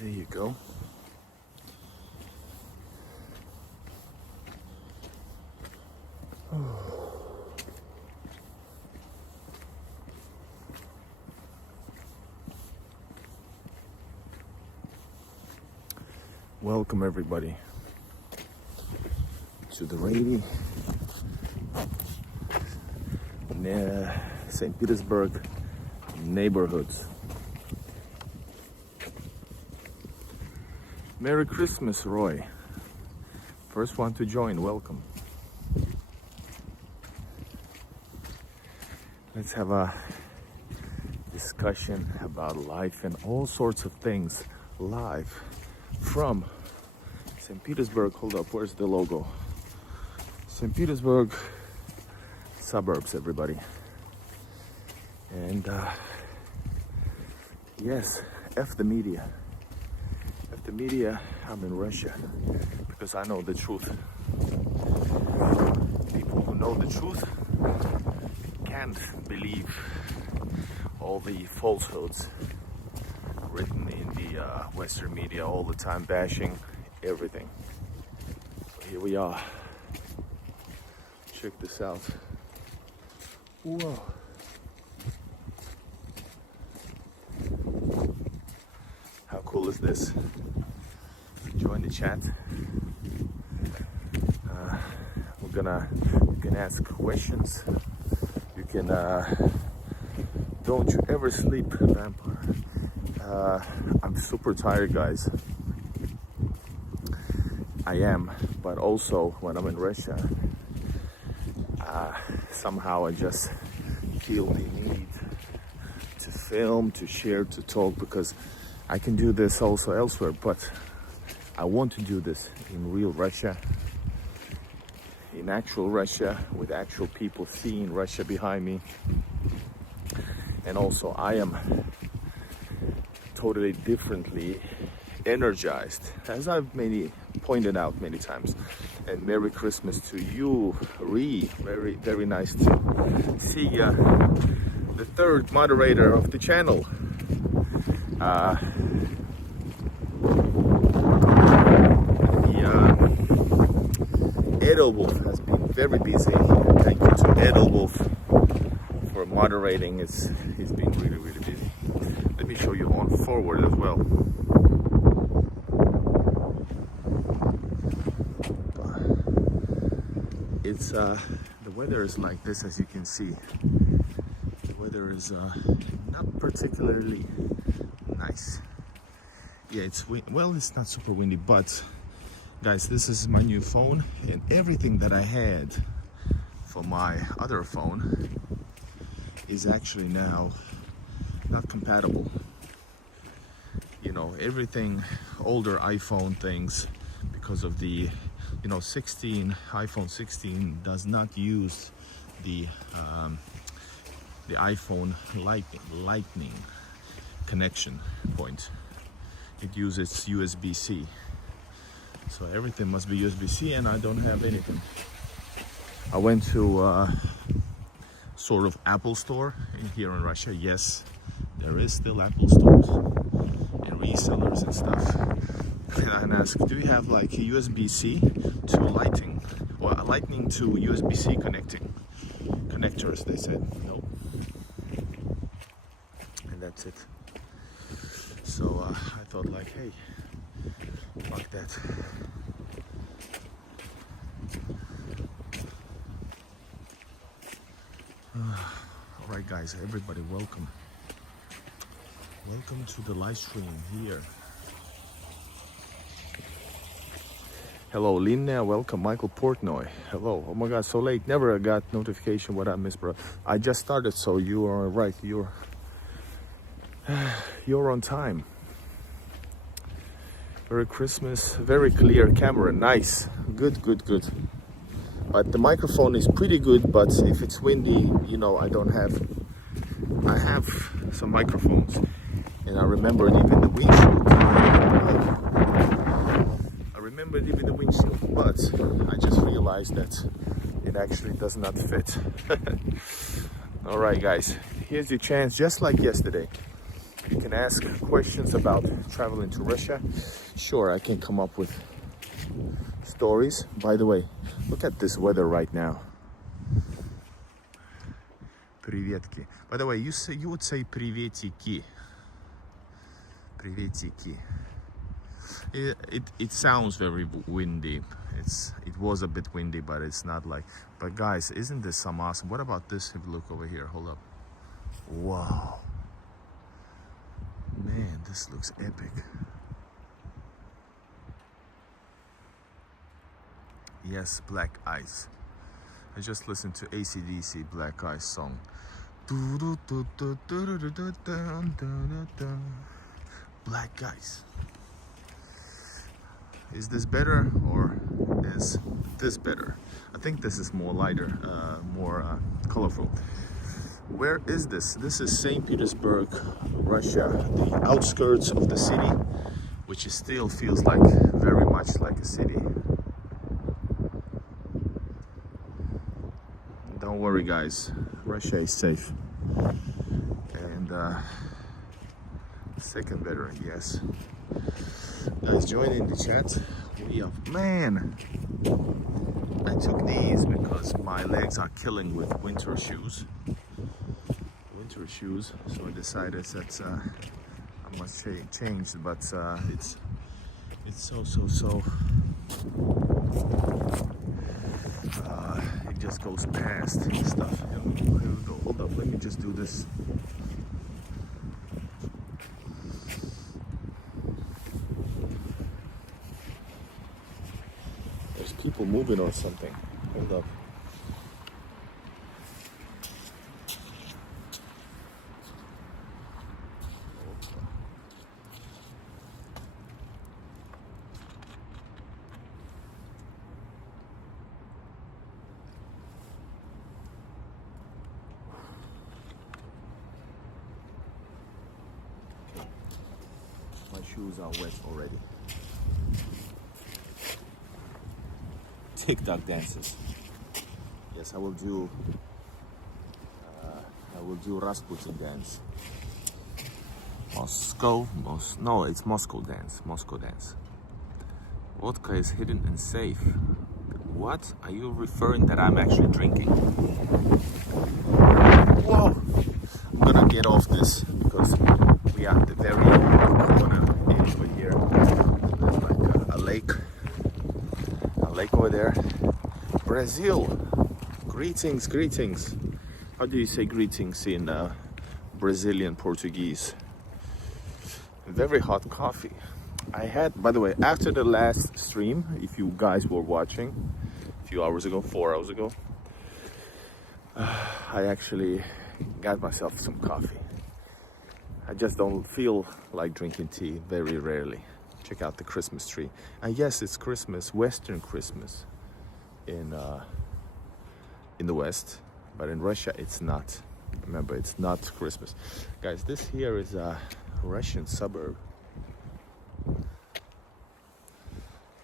There you go. Welcome everybody to the rainy St. Petersburg neighborhoods. Merry Christmas, Roy. First one to join, welcome. Let's have a discussion about life and all sorts of things live from St. Petersburg. Hold up, where's the logo? St. Petersburg suburbs, everybody. And yes, F the media. F the media, I'm in Russia because I know the truth. People who know the truth can't believe all the falsehoods written in the Western media all the time, bashing everything. So here we are. Check this out. Whoa. How cool is this? Join the chat. You can ask questions. You can, don't you ever sleep, vampire. I'm super tired, guys. I am, but also when I'm in Russia, somehow I just feel the need to film, to share, to talk, because I can do this also elsewhere, but I want to do this in real Russia, in actual Russia, with actual people seeing Russia behind me. And also I am totally differently energized, as I've pointed out many times. And Merry Christmas to you, very, very nice to see the third moderator of the channel. Edelwolf has been very busy. Thank you to Edelwolf for moderating. He's been really, really busy. Let me show you on forward as well. It's the weather is like this, as you can see. The weather is not particularly nice. Yeah, it's not super windy, but guys, this is my new phone, and everything that I had for my other phone is actually now not compatible. You know, everything, older iPhone things, because of the iPhone 16 does not use the iPhone lightning connection point. It uses USB-C. So everything must be USB-C, and I don't have anything. I went to sort of Apple store here in Russia. Yes, there is still Apple stores and resellers and stuff. And I asked, do you have like a USB-C to lighting, or a lightning to USB-C connectors? They said no. And that's it. So I thought like, hey, fuck that. All right, guys, everybody, welcome. Welcome to the live stream here. Hello, Linda, welcome. Michael Portnoy, hello. Oh my God, so late. Never got notification what I missed, bro. I just started, so you are right. You're on time. Merry Christmas. Very clear camera. Nice. Good. But the microphone is pretty good, but if it's windy, I have some microphones, and I remembered even the windshield. But I just realized that it actually does not fit. All right, guys, here's your chance, just like yesterday. You can ask questions about traveling to Russia. Sure, I can come up with stories. By the way, look at this weather right now. Приветки. By the way, you would say приветики. Приветики. It sounds very windy. It was a bit windy, but it's not like. But guys, isn't this some awesome? What about this? If you look over here, hold up. Wow, man, this looks epic. Yes, Black Ice. I just listened to AC/DC Black Ice song. Black Ice. Is this better or is this better? I think this is more lighter, more colorful. Where is this? This is St. Petersburg, Russia, the outskirts of the city, which still feels like very much like a city. Don't worry, guys, Russia is safe. And second better, yes. Guys, join in the chat. Man, I took these because my legs are killing with winter shoes. So I decided that I must change, but it's so it just goes past stuff. Here we go. Hold up, let me just do this. There's people moving or something. Hold up. My shoes are wet already. TikTok dances. Yes, I will do Rasputin dance. No, it's Moscow dance. Vodka is hidden and safe. What? Are you referring that I'm actually drinking? Whoa! I'm gonna get off this because we are at the very corner over here. There's like a lake over there. Brazil. Greetings. How do you say greetings in Brazilian Portuguese? Very hot coffee. I had, by the way, after the last stream, if you guys were watching a few hours ago, 4 hours ago, I actually got myself some coffee. I just don't feel like drinking tea, very rarely. Check out the Christmas tree. And yes, it's Christmas, Western Christmas in the West, but in Russia it's not. Remember, it's not Christmas. Guys, this here is a Russian suburb.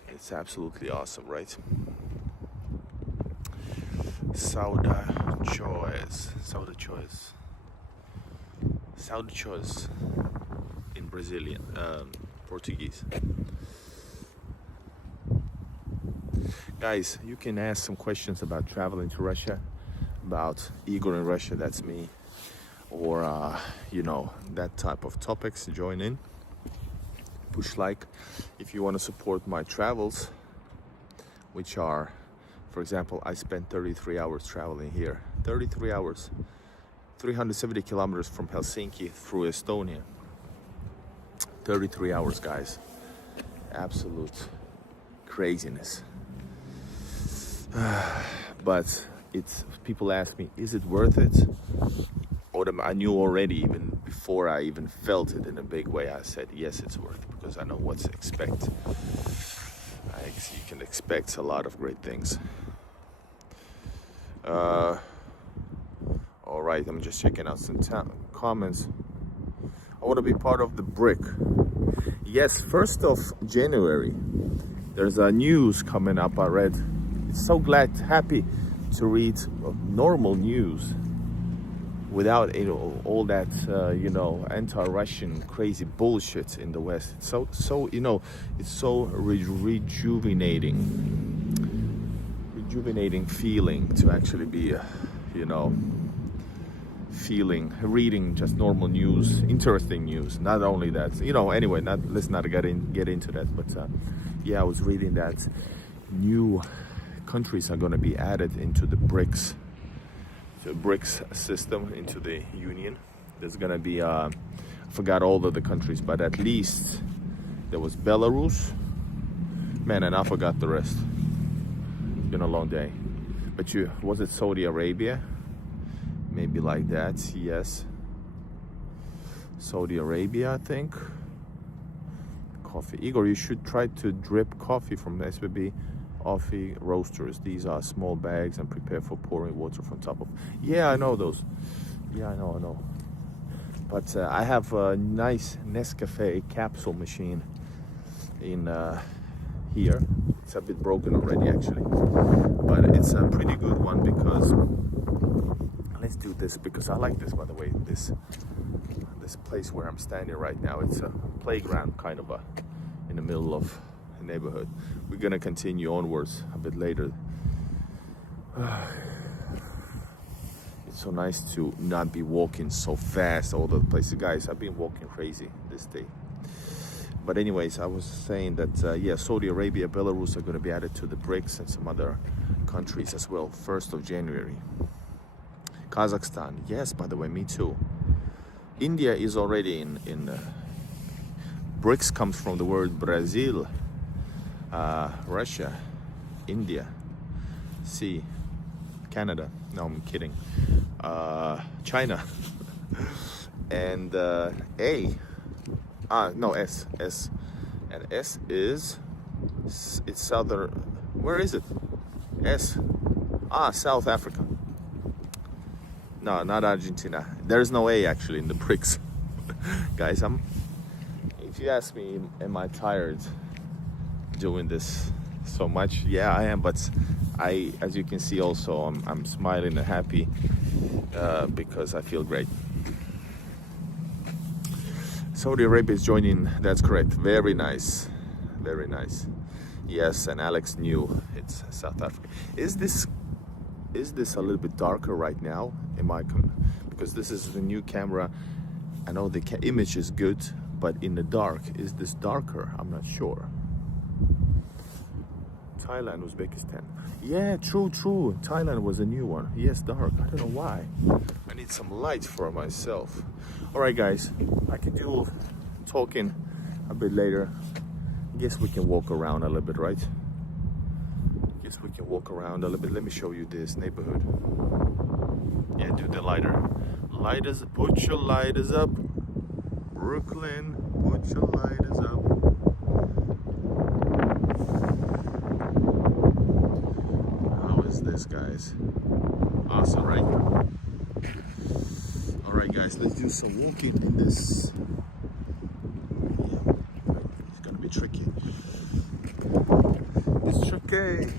It's absolutely awesome, right? Sauda choice in Brazilian, Portuguese. Guys, you can ask some questions about traveling to Russia, about Igor in Russia, that's me, or you know, that type of topics. Join in, push like if you want to support my travels, which are, for example, I spent 33 hours traveling here. 33 hours, 370 kilometers from Helsinki through Estonia. 33 hours, guys. Absolute craziness. But it's, people ask me, is it worth it? I knew already, even before I even felt it in a big way. I said, yes, it's worth it, because I know what to expect. You can expect a lot of great things. All right, I'm just checking out some comments. I want to be part of the BRIC. Yes, 1st of January. There's a news coming up. I read. It's so happy to read normal news. without all that anti-Russian crazy bullshit in the West. It's so it's so rejuvenating feeling to actually be reading just normal news, interesting news. Not only that, anyway, let's not get into that, but yeah, I was reading that new countries are going to be added into the BRICS system, into the union. There's going to be I forgot all of the countries, but at least there was Belarus, man, and I forgot the rest. It's been a long day. But was it Saudi Arabia? Maybe like that, yes. Saudi Arabia, I think. Coffee. Igor, you should try to drip coffee from SBB coffee roasters. These are small bags and prepare for pouring water from top of. Yeah, I know those. Yeah, I know. But I have a nice Nescafe capsule machine in here. It's a bit broken already, actually. But it's a pretty good one because... Let's do this because I like this, by the way. This place where I'm standing right now, it's a playground kind of in the middle of a neighborhood. We're gonna continue onwards a bit later. It's so nice to not be walking so fast all over the places. Guys, I've been walking crazy this day. But anyways, I was saying that yeah, Saudi Arabia, Belarus are going to be added to the BRICS and some other countries as well, 1st of January. Kazakhstan, yes, by the way, me too. India is already in BRICS comes from the word Brazil, Russia, India, C, Canada, no, I'm kidding, China, and S, and S is, it's southern, where is it? S, South Africa. No, not Argentina. There's no A actually in the BRICS. Guys, if you ask me, am I tired doing this so much? Yeah, I am, but as you can see also, I'm smiling and happy because I feel great. Saudi Arabia is joining, that's correct. Very nice, very nice. Yes, and Alex knew it's South Africa. Is this a little bit darker right now? Because this is the new camera. I know the image is good, but in the dark, is this darker? I'm not sure. Thailand, Uzbekistan. Yeah, true. Thailand was a new one. Yes, dark. I don't know why. I need some light for myself. All right, guys. I can do talking a bit later. I guess we can walk around a little bit, right? Guess we can walk around a little bit. Let me show you this neighborhood. Yeah, do the lighter. Lighters, put your lighters up. Brooklyn, put your lighters up. How is this, guys? Awesome, right? All right, guys, let's do some walking in this. Yeah, it's gonna be tricky. It's tricky.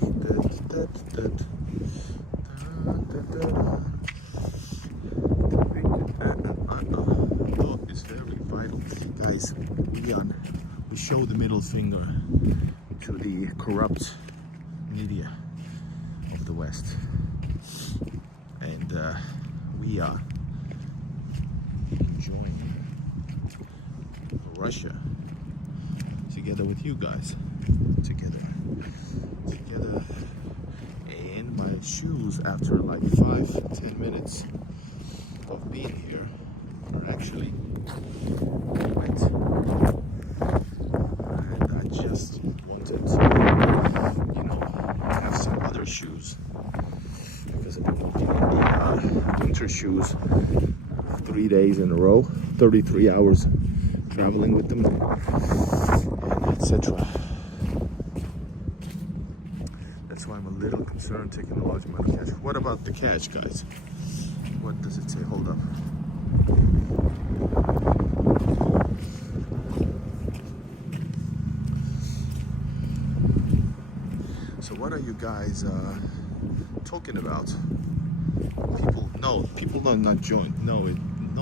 It's very vital, guys. We show the middle finger to the corrupt media of the West, and we are enjoying Russia together with you guys, together. And my shoes, after like 5-10 minutes of being here, are actually wet. And I just wanted to, have some other shoes, because I've been walking in the winter shoes 3 days in a row, 33 hours traveling with them, and etc. That's why I'm a little concerned taking a large amount of cash. What about the cash, guys? What does it say? Hold up. So what are you guys talking about? People don't not join. No,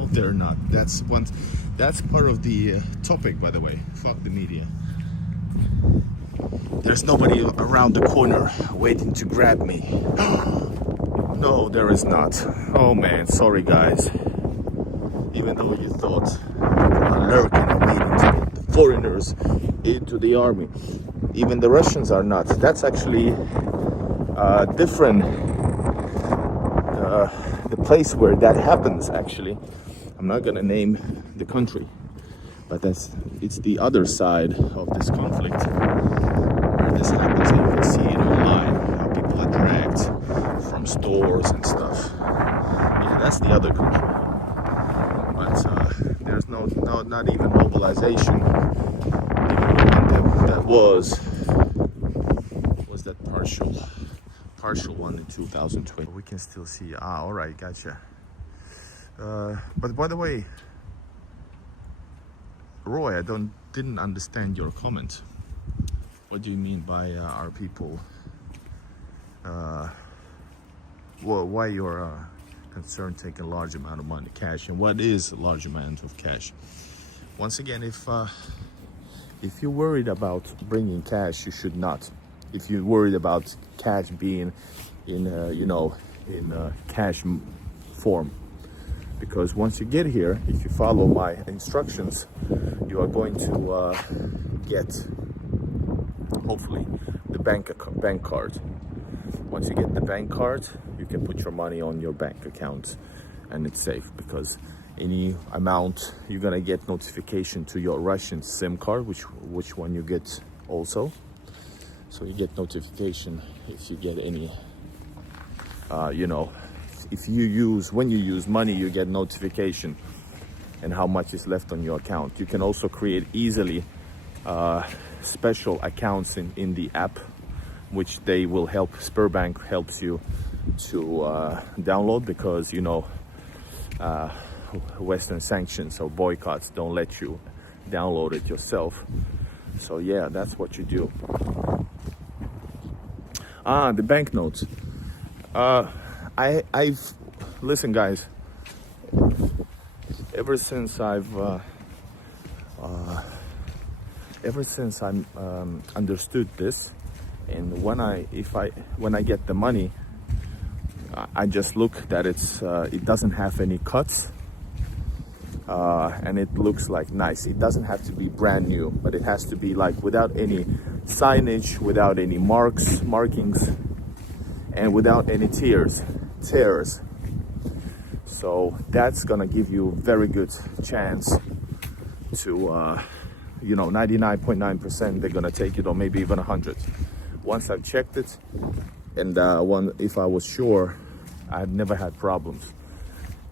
they're not. That's part of the topic, by the way. Fuck the media. There's nobody around the corner waiting to grab me. No, there is not. Oh man, sorry guys. Even though you thought people are lurking and waiting to get the foreigners into the army, even the Russians are not. That's actually different. The place where that happens, actually, I'm not gonna name the country, but it's the other side of this conflict where this happens. And you can see it online, how people are dragged from stores and stuff. Yeah, that's the other country. But there's not even mobilization. Even the one that was that partial one in 2020. We can still see. All right, gotcha. But by the way, Roy, I didn't understand your comment. What do you mean by our people? Well, why you're concerned taking a large amount of money, cash, and what is a large amount of cash? Once again, if you're worried about bringing cash, you should not. If you're worried about cash being in cash form, because once you get here, if you follow my instructions, you are going to get hopefully the bank card. Once you get the bank card, you can put your money on your bank account, and it's safe, because any amount you're gonna get notification to your Russian SIM card, which one you get also. So you get notification if you get any, when you use money, you get notification and how much is left on your account. You can also create easily special accounts in the app, which they will help. Sberbank helps you to download, because Western sanctions or boycotts don't let you download it yourself. So yeah, that's what you do. The banknotes. I've listen, guys. Ever since I understood this, and when I get the money, I just look that it doesn't have any cuts, and it looks like nice. It doesn't have to be brand new, but it has to be like without any signage, without any markings, and without any tears. So that's gonna give you very good chance to 99.9% they're gonna take it, or maybe even 100. Once I've checked it, and if I was sure, I've never had problems.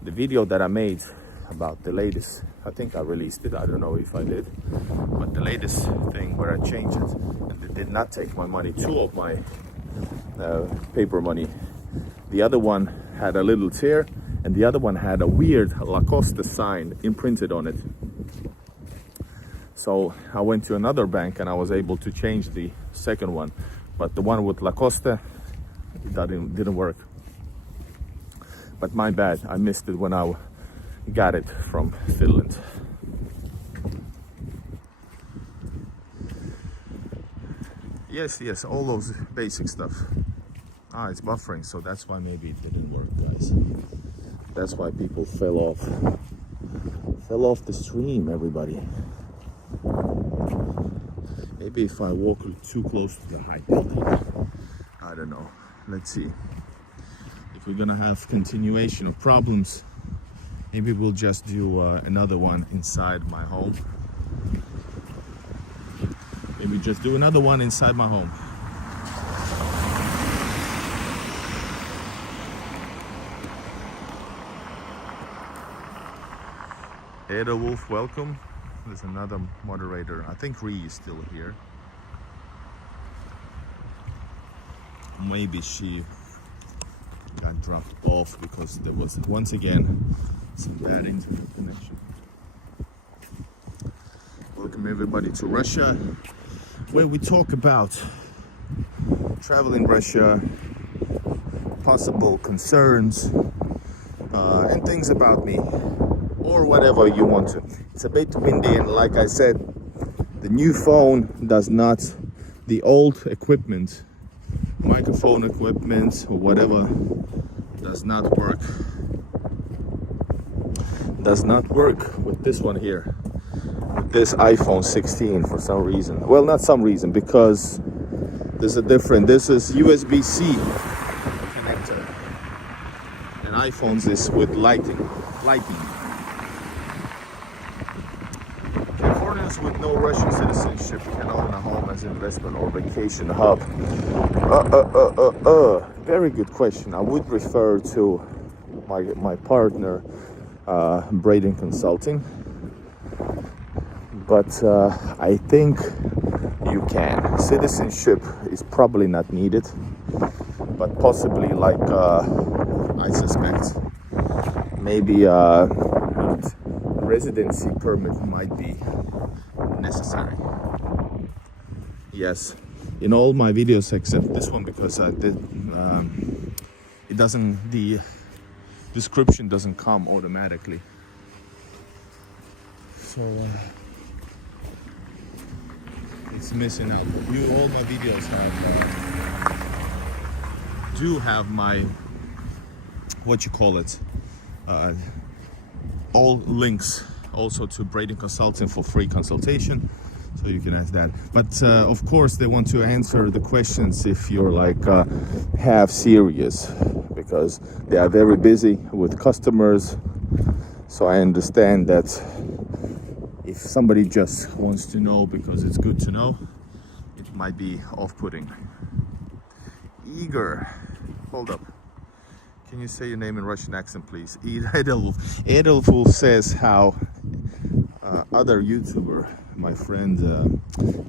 The video that I made about the latest, I think I released it, I don't know if I did, but the latest thing where I changed it, and they did not take my money, 2 of my paper money. The other one had a little tear, and the other one had a weird Lacoste sign imprinted on it. So I went to another bank and I was able to change the second one, but the one with Lacoste, that didn't work. But my bad, I missed it when I got it from Finland. Yes, all those basic stuff. It's buffering, so that's why maybe it didn't work, guys. That's why people fell off the stream, everybody. Maybe if I walk too close to the high building, I don't know. Let's see. If we're gonna have continuation of problems, maybe we'll just do another one inside my home. Maybe just do another one inside my home. Ada Wolf, welcome. There's another moderator. I think Ree is still here. Maybe she got dropped off because there was once again some bad internet connection. Welcome everybody to Russia, where we talk about travel in Russia, possible concerns and things about me, or whatever you want to. It's a bit windy, and like I said, the new phone does not, the old equipment, microphone equipment or whatever, does not work with this one here, with this iPhone 16 for some reason. Well, not some reason, because there's a different, this is USB-C connector, and iPhones is with lighting. Foreigners with no Russian citizenship can own a home as investment or vacation hub. Very good question. I would refer to my partner, Braden Consulting, but I think you can. Citizenship is probably not needed, but possibly, like I suspect, maybe residency permit might be necessary. Yes, in all my videos except this one, because I did it doesn't, the description doesn't come automatically, so it's missing out. All my videos do have my, what you call it, all links also to Braden Consulting for free consultation, so you can ask that. But of course they want to answer the questions if you're like half serious, because they are very busy with customers. So I understand that if somebody just wants to know because it's good to know, it might be off-putting. Igor, hold up. Can you say your name in Russian accent, please? Edelwolf. Edelwolf says how other YouTuber, my friend,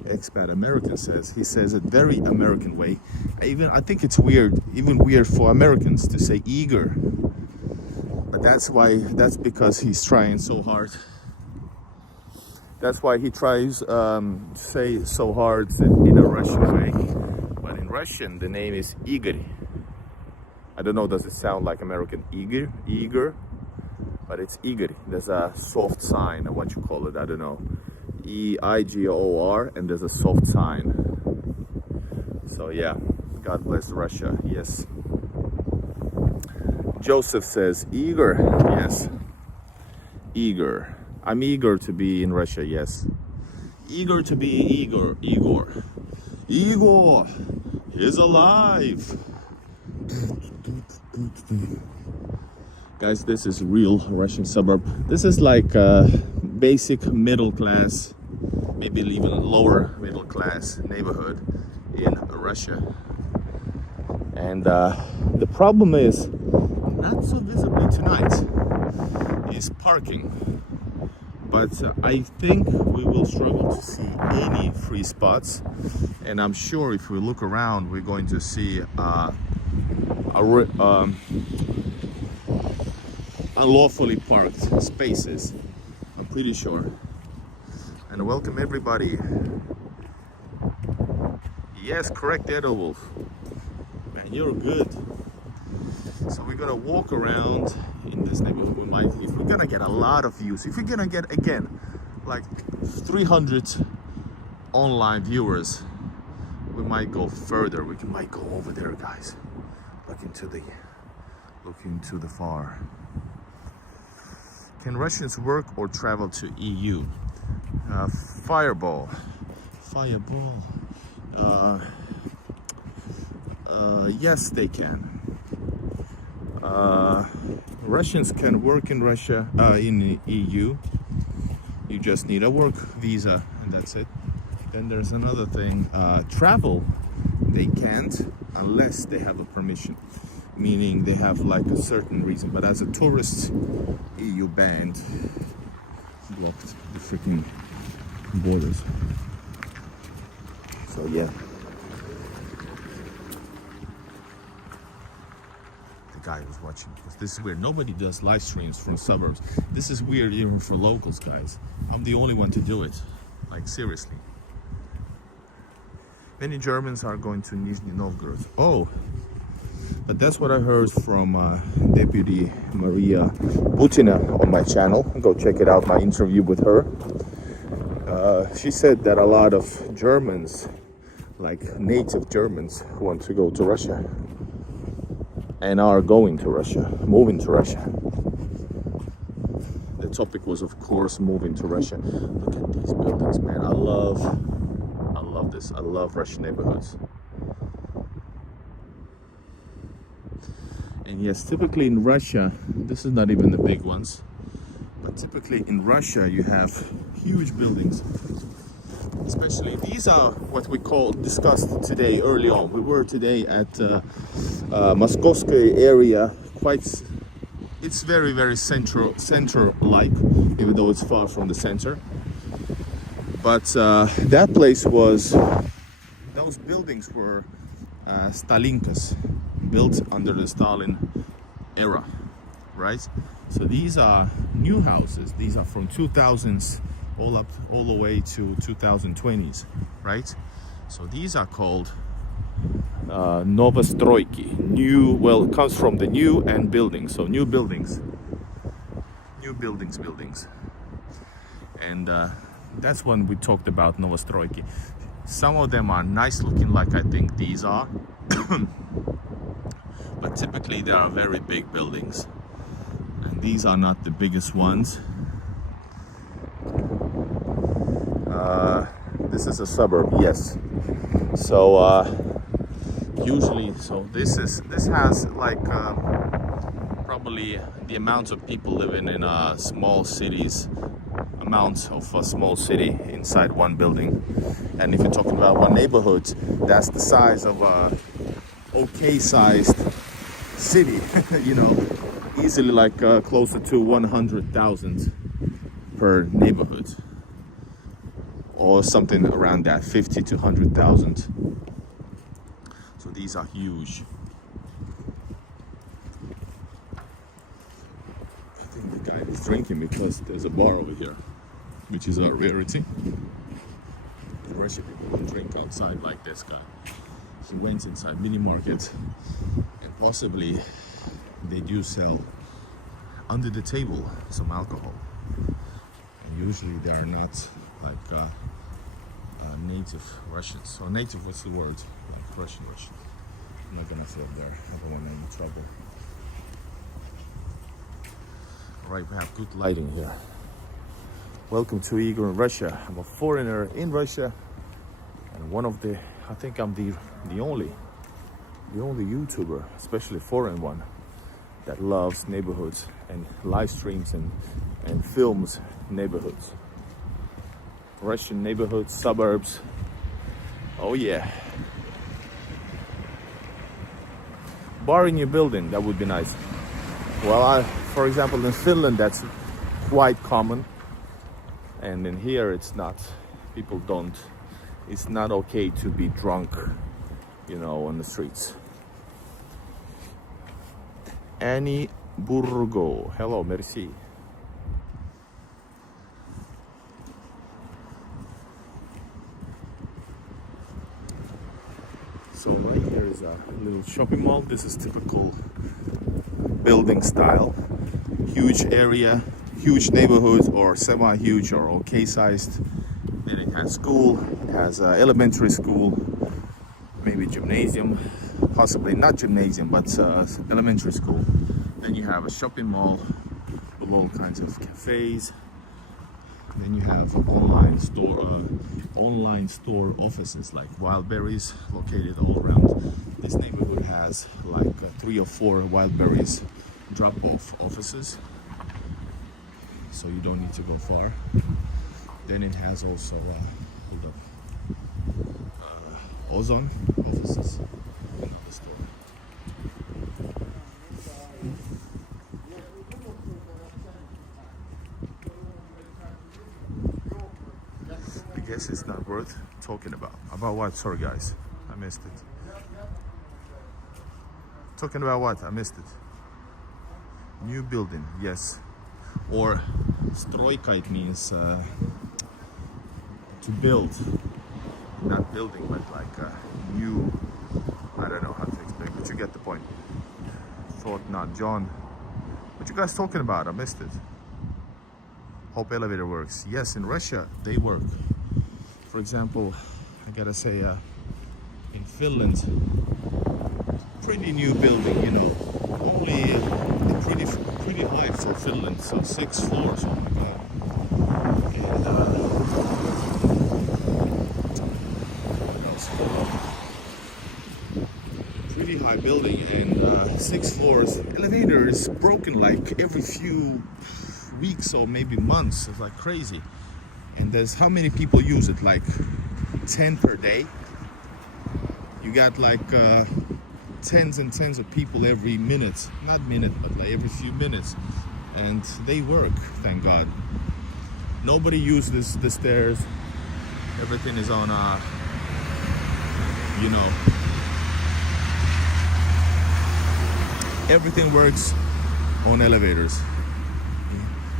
expat American, says. He says it very American way. I think it's weird, even weird for Americans to say Igor. But that's because he's trying so hard. That's why he tries to say so hard in a Russian way. But in Russian, the name is Igor. I don't know, does it sound like American Igor? But it's Igor. There's a soft sign, what you call it, I don't know. E-I-G-O-R, and there's a soft sign. So yeah, God bless Russia, yes. Joseph says, Igor, yes. Igor. I'm eager to be in Russia, yes. Eager to be Igor. Igor is alive. Guys, this is real Russian suburb. This is like basic middle class, maybe even lower middle class neighborhood in Russia. And the problem is, not so visibly tonight, is parking. But I think we will struggle to see any free spots. And I'm sure if we look around, we're going to see unlawfully parked spaces. I'm pretty sure. And welcome everybody. Yes, correct, Edelwolf. Man, you're good. So we're gonna walk around in this neighborhood. We might, if we're gonna get a lot of views, if we're gonna get again like 300 online viewers, we might go further. We might go over there, guys. Look into the far. Can Russians work or travel to EU? Fireball. Yes, they can. Russians can work in Russia, in the EU. You just need a work visa, and that's it. Then there's another thing. Travel, they can't unless they have a permission, meaning they have like a certain reason. But as a tourist, EU banned, blocked the freaking borders. So yeah. Guy was watching, because this is weird. Nobody does live streams from suburbs. This is weird even for locals, guys. I'm the only one to do it, like seriously. Many Germans are going to Nizhny Novgorod. Oh, But that's what I heard from Deputy Maria Butina on my channel. Go check it out, my interview with her. She said that a lot of Germans, like native Germans, want to go to Russia and are going to Russia, moving to Russia. The topic was, of course, moving to Russia. Look at these buildings, man. I love this. I love Russian neighborhoods. And yes, typically in Russia, this is not even the big ones, but typically in Russia you have huge buildings. Especially these are what we discussed today early on. We were today at Moskovsky area. It's very center-like, even though it's far from the center. But that place those buildings were Stalinkas, built under the Stalin era, right? So these are new houses. These are from 2000s all the way to 2020s, right? So these are called Novostroyki. New, well, it comes from the new and buildings. So new buildings. And that's when we talked about Novostroyki. Some of them are nice looking, like I think these are. But typically they are very big buildings. And these are not the biggest ones. This is a suburb, yes. So usually, so this has like probably the amount of people living in small cities, amount of a small city inside one building. And if you're talking about one neighborhood, that's the size of a okay sized city, you know, easily like closer to 100,000 per neighborhood, or something around that, 50 to 100,000. So these are huge. I think the guy is drinking because there's a bar over here, which is a rarity. In Russia, people don't drink outside like this guy. He went inside mini market, and possibly they do sell under the table some alcohol. And usually they are not like native Russians. Or native, what's the word? Like Russian. I'm not gonna film there. I don't want any trouble. Alright, we have good lighting here. Welcome to Igor in Russia. I'm a foreigner in Russia, and one of the, I think I'm the only YouTuber, especially foreign one, that loves neighborhoods and live streams and films neighborhoods. Russian neighborhoods, suburbs. Oh yeah. Bar in your building, that would be nice. Well, for example, in Finland, that's quite common. And in here, it's not. People don't. It's not okay to be drunk, you know, on the streets. Annie Burgo. Hello, merci. So right here is a little shopping mall. This is typical building style. Huge area, huge neighborhood, or semi-huge or okay sized. Then it has school, it has elementary school, maybe gymnasium, possibly not gymnasium, but elementary school. Then you have a shopping mall with all kinds of cafes. Then you have online store offices like Wildberries located all around. This neighborhood has like 3 or 4 Wildberries drop-off offices, so you don't need to go far. Then it has also Ozone offices. Another store. I guess it's not worth talking about. About what? Sorry guys, I missed it. Talking about what? I missed it. New building, yes. Or stroyka, it means to build. Not building, but like new, I don't know how to explain, but you get the point. thought not. John, what you guys talking about? I missed it. Hope elevator works. Yes, in Russia they work. For example, I gotta say, in Finland, pretty new building, you know, only pretty high for Finland, so 6 floors. Oh my god! And what else? Pretty high building and 6 floors. Elevator is broken like every few weeks or maybe months. It's like crazy. And there's how many people use it? Like 10 per day. You got like tens and tens of people every minute, not minute, but like every few minutes, and they work, thank God. Nobody uses the stairs. Everything is on you know, everything works on elevators.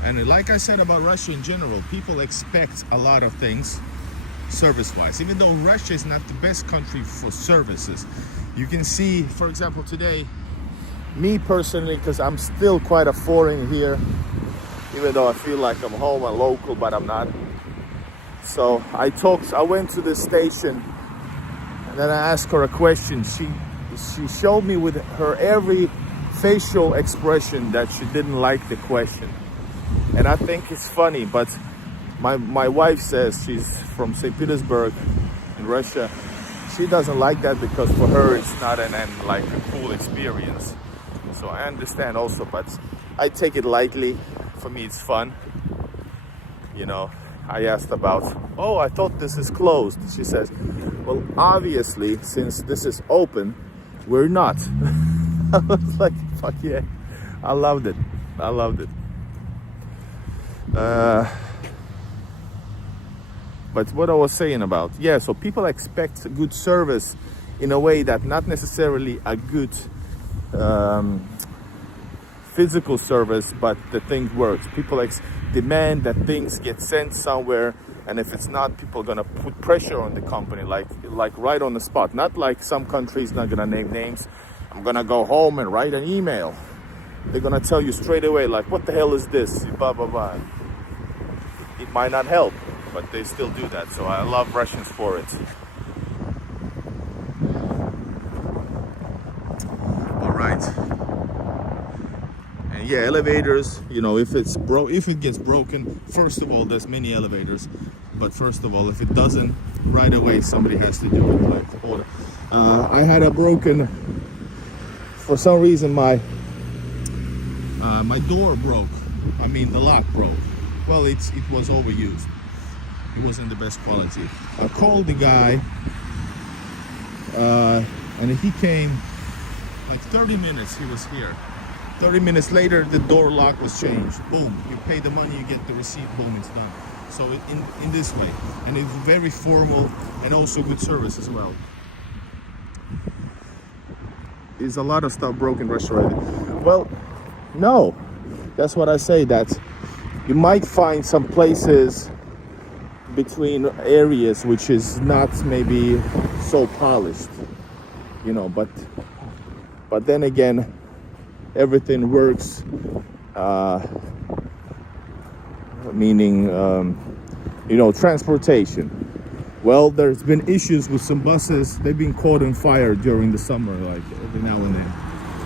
And like I said about Russia in general, people expect a lot of things service-wise, even though Russia is not the best country for services. You can see, for example, today, me personally, because I'm still quite a foreign here, even though I feel like I'm home and local, but I'm not. So I went to the station and then I asked her a question. She showed me with her every facial expression that she didn't like the question. And I think it's funny, but my wife says, she's from St. Petersburg in Russia, she doesn't like that because for her it's not like a cool experience. So I understand also, but I take it lightly. For me it's fun. You know, I asked about, oh, I thought this is closed. She says, well, obviously, since this is open, we're not. I was like, fuck yeah. I loved it. I loved it. But what I was saying about, yeah, so people expect good service in a way that not necessarily a good physical service, but the thing works. People demand that things get sent somewhere, and if it's not, people are gonna put pressure on the company, like right on the spot. Not like some countries, not gonna name names. I'm gonna go home and write an email. They're gonna tell you straight away, like, what the hell is this? Blah blah blah. It might not help, but they still do that. So I love Russians for it. All right. And yeah, elevators, you know, if it gets broken, first of all, there's many elevators, but first of all, if it doesn't, right away somebody has to do it. Like, I had a broken, for some reason my door broke. I mean, the lock broke. Well, it was overused. It wasn't the best quality. I called the guy, and he came like 30 minutes. He was here. 30 minutes later, the door lock was changed. Boom! You pay the money, you get the receipt. Boom! It's done. So in this way, and it's very formal and also good service as well. Is a lot of stuff broken in Russia already? Well, no. That's what I say. That you might find some places between areas which is not maybe so polished, you know, but then again, everything works, meaning you know, transportation. Well, there's been issues with some buses. They've been caught on fire during the summer, like every now and then.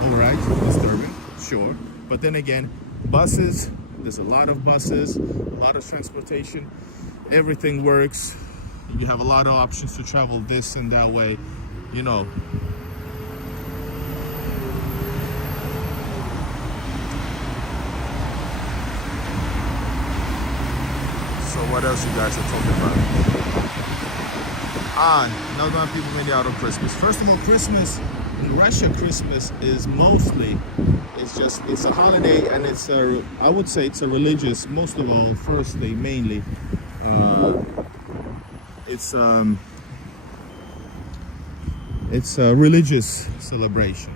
All right, disturbing, sure, but then again, buses, there's a lot of buses, a lot of transportation. Everything works. You have a lot of options to travel this and that way, you know. So what else you guys are talking about? Not gonna people many out of Christmas. First of all, Christmas in Russia, Christmas is mostly, it's a holiday, and I would say it's a religious, most of all, firstly, mainly, it's a religious celebration,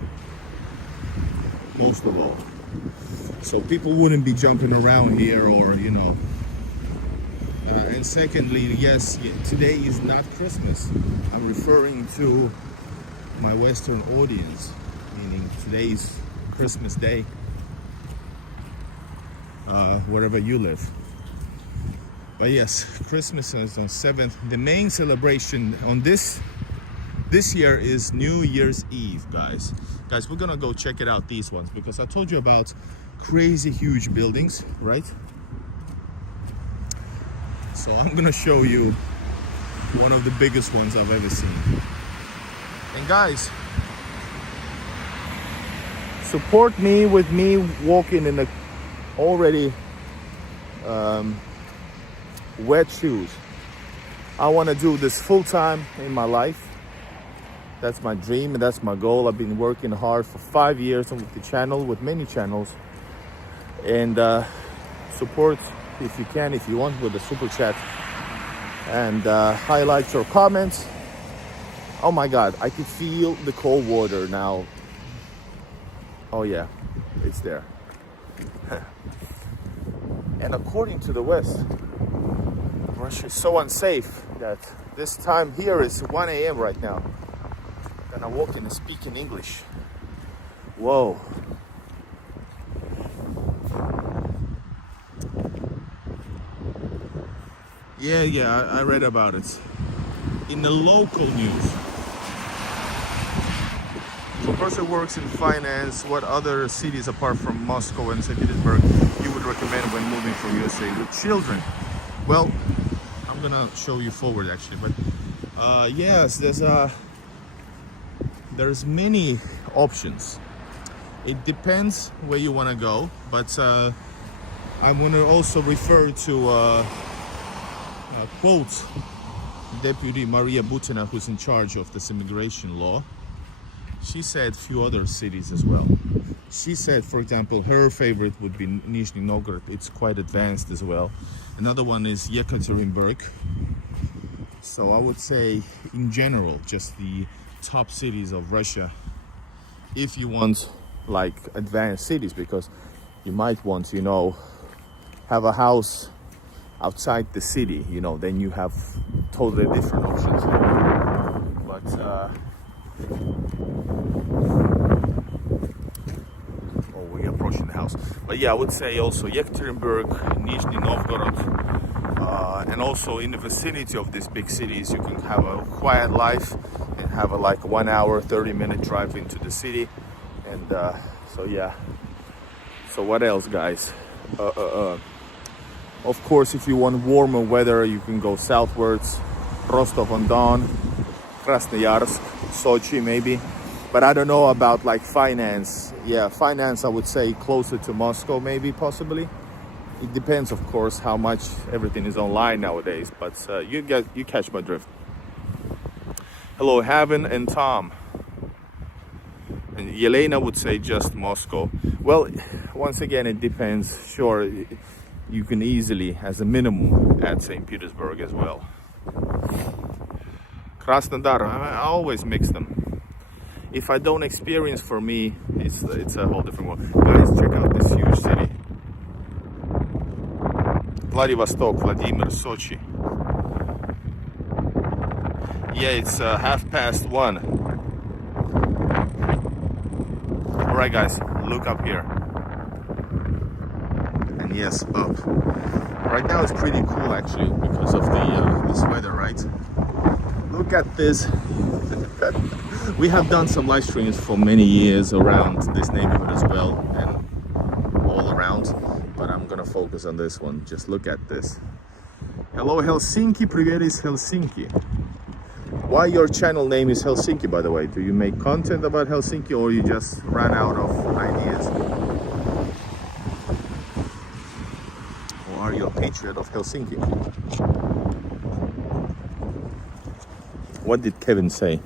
most of all. So people wouldn't be jumping around here, or, you know. And secondly, yes, today is not Christmas. I'm referring to my Western audience, meaning today's Christmas Day, wherever you live. But yes, Christmas is on 7th. The main celebration on this year is New Year's Eve, guys. Guys, we're gonna go check it out, these ones, because I told you about crazy huge buildings, right? So I'm gonna show you one of the biggest ones I've ever seen. And guys, support me with me walking in the already wet shoes. I want to do this full time in my life. That's my dream and that's my goal. I've been working hard for 5 years on the channel, with many channels. And support if you can, if you want, with a super chat and highlights or comments. Oh my God, I can feel the cold water now. Oh yeah, it's there. And according to the West, Russia is so unsafe that this time here is 1 a.m. right now. And I walk in and speak in English. Whoa. Yeah, I read about it in the local news. So a person works in finance. What other cities apart from Moscow and St. Petersburg you would recommend when moving from USA with children? Well, I'm gonna show you forward actually, but yes, there's many options. It depends where you want to go, but I'm going to also refer to a quote Deputy Maria Butina, who's in charge of this immigration law. She said a few other cities as well. She said, for example, her favorite would be Nizhny Novgorod. It's quite advanced as well. Another one is Yekaterinburg. So I would say, in general, just the top cities of Russia, if you want like advanced cities, because you might want to, have a house outside the city, then you have totally different options. But we're approaching the house. But yeah, I would say also Yekaterinburg, Nizhny Novgorod, and also in the vicinity of these big cities, you can have a quiet life and have a 1 hour, 30-minute drive into the city. And so yeah. So what else, guys? Of course, if you want warmer weather, you can go southwards, Rostov-on-Don, Krasnoyarsk, Sochi maybe. But I don't know about finance. Yeah, finance I would say closer to Moscow maybe, possibly. It depends, of course, how much everything is online nowadays, but you catch my drift. Hello, Haven and Tom. And Yelena would say just Moscow. Well, once again, it depends. Sure, you can easily, as a minimum, add St. Petersburg as well. Krasnodar, I always mix them. If I don't experience, for me, it's a whole different world. Guys, check out this huge city. Vladivostok, Vladimir, Sochi. Yeah, it's 1:30. All right, guys, look up here. And yes, up. Right now it's pretty cool actually because of the this weather, right? Look at this. We have done some live streams for many years around this neighborhood as well, and all around. But I'm gonna focus on this one. Just look at this. Hello, Helsinki. Привет из Helsinki. Why your channel name is Helsinki, by the way? Do you make content about Helsinki or you just ran out of ideas? Or are you a patriot of Helsinki? What did Kevin say?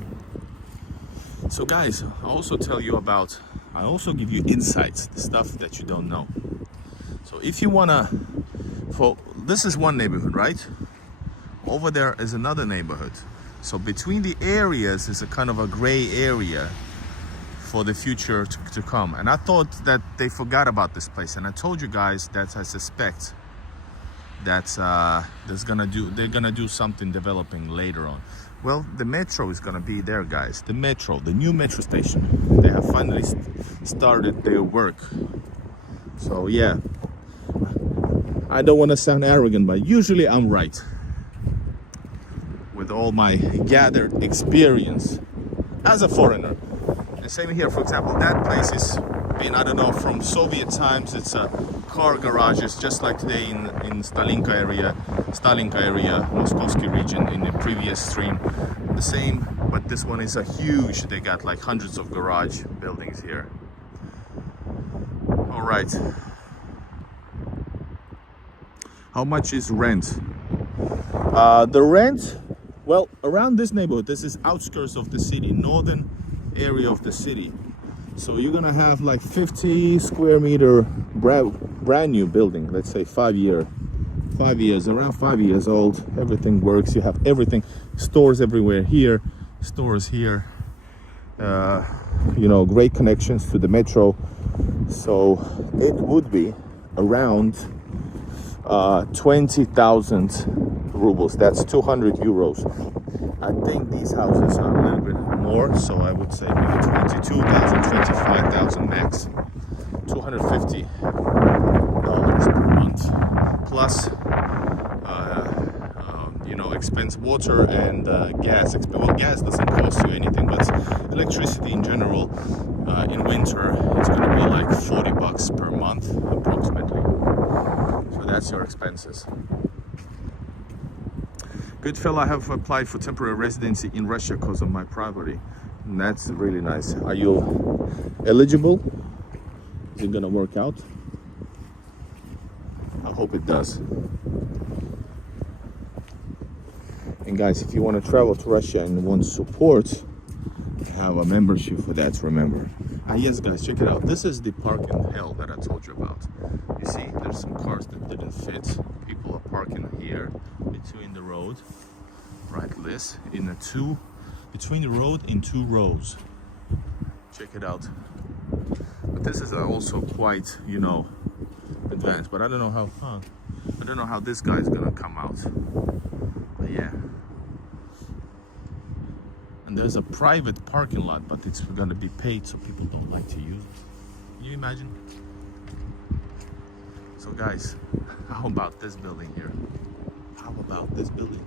So guys, I also give you insights, the stuff that you don't know. So if you wanna, this is one neighborhood, right? Over there is another neighborhood. So between the areas is a kind of a gray area for the future to come. And I thought that they forgot about this place. And I told you guys that I suspect that they're gonna do something developing later on. Well, the metro is gonna be there, guys. The metro, the new metro station. They have finally started their work. So yeah, I don't want to sound arrogant, but usually I'm right. With all my gathered experience as a foreigner. And same here, for example, that place is been, I don't know, from Soviet times. It's a car garages, just like today in Stalinka area, Moskovsky region in the previous stream. The same, but this one is a huge, they got like hundreds of garage buildings here. All right. How much is rent? The rent, well, around this neighborhood, this is outskirts of the city, northern area of the city. So you're gonna have like 50 square meter brand new building, let's say 5 years, around 5 years old. Everything works, you have everything, stores everywhere here, stores here, you know, great connections to the metro. So it would be around 20,000 rubles, that's 200 euros. I think these houses are a little bit more, so I would say maybe 22,000, 25,000 max. $250 per month, plus you know, expense water and gas. Well, gas doesn't cost you anything, but electricity in general, in winter, it's going to be like $40 per month approximately. So that's your expenses. Good fella, I have applied for temporary residency in Russia because of my property. And that's really nice. Are you eligible? Is it gonna work out? I hope it does. And guys, if you want to travel to Russia and want support, I have a membership for that, remember. Yes guys, check it out. This is the parking hell that I told you about. You see, there's some cars that didn't fit. People are parking here between the road, right, this in between the road in 2 rows. Check it out. But this is also quite, you know, advanced. But I don't know how this guy is gonna come out. But yeah. And there's a private parking lot, but it's gonna be paid, so people don't like to use it. Can you imagine? So guys, how about this building here? How about this building?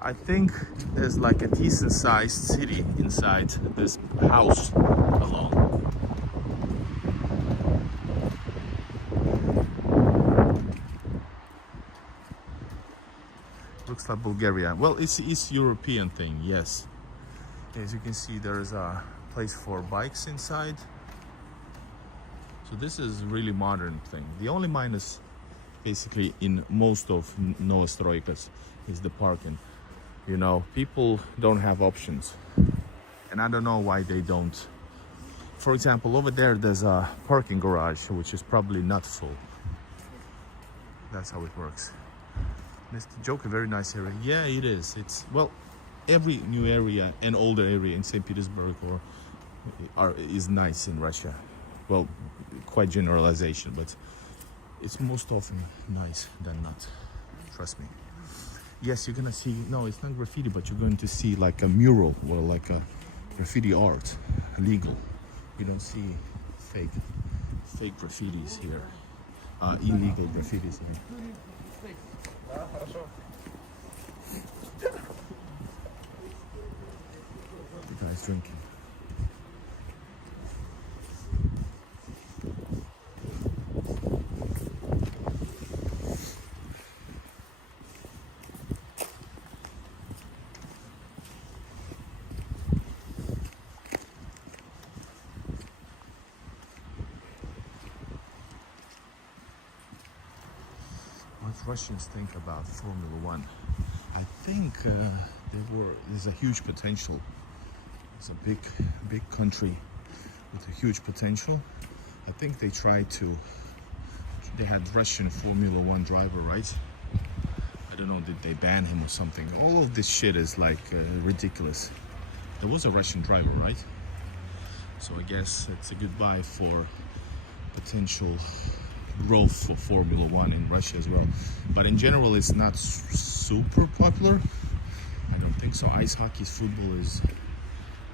I think there's like a decent sized city inside this house alone. Looks like Bulgaria. Well, it's an East European thing, yes. As you can see, there's a place for bikes inside. So this is a really modern thing. The only minus basically in most of Novostroykas is the parking. You know, people don't have options. And I don't know why they don't. For example, over there, there's a parking garage, which is probably not full. That's how it works. Mr. Joker, very nice area. Yeah, it is. It's, well, every new area and older area in St. Petersburg is nice in Russia. Well, quite generalization, but it's most often nice than not. Trust me. Yes, you're gonna see, no, it's not graffiti, but you're going to see like a mural or like a graffiti art, legal. You don't see fake graffitis here, illegal graffitis here. The guy's drinking. What Russians think about Formula One? I think there's a huge potential. It's a big country with a huge potential. I think they had Russian Formula One driver, right? I don't know, did they ban him or something? All of this shit is like ridiculous. There was a Russian driver, right? So I guess it's a goodbye for potential growth for Formula One in Russia as well. But in general, it's not super popular. I don't think so. Ice hockey, football is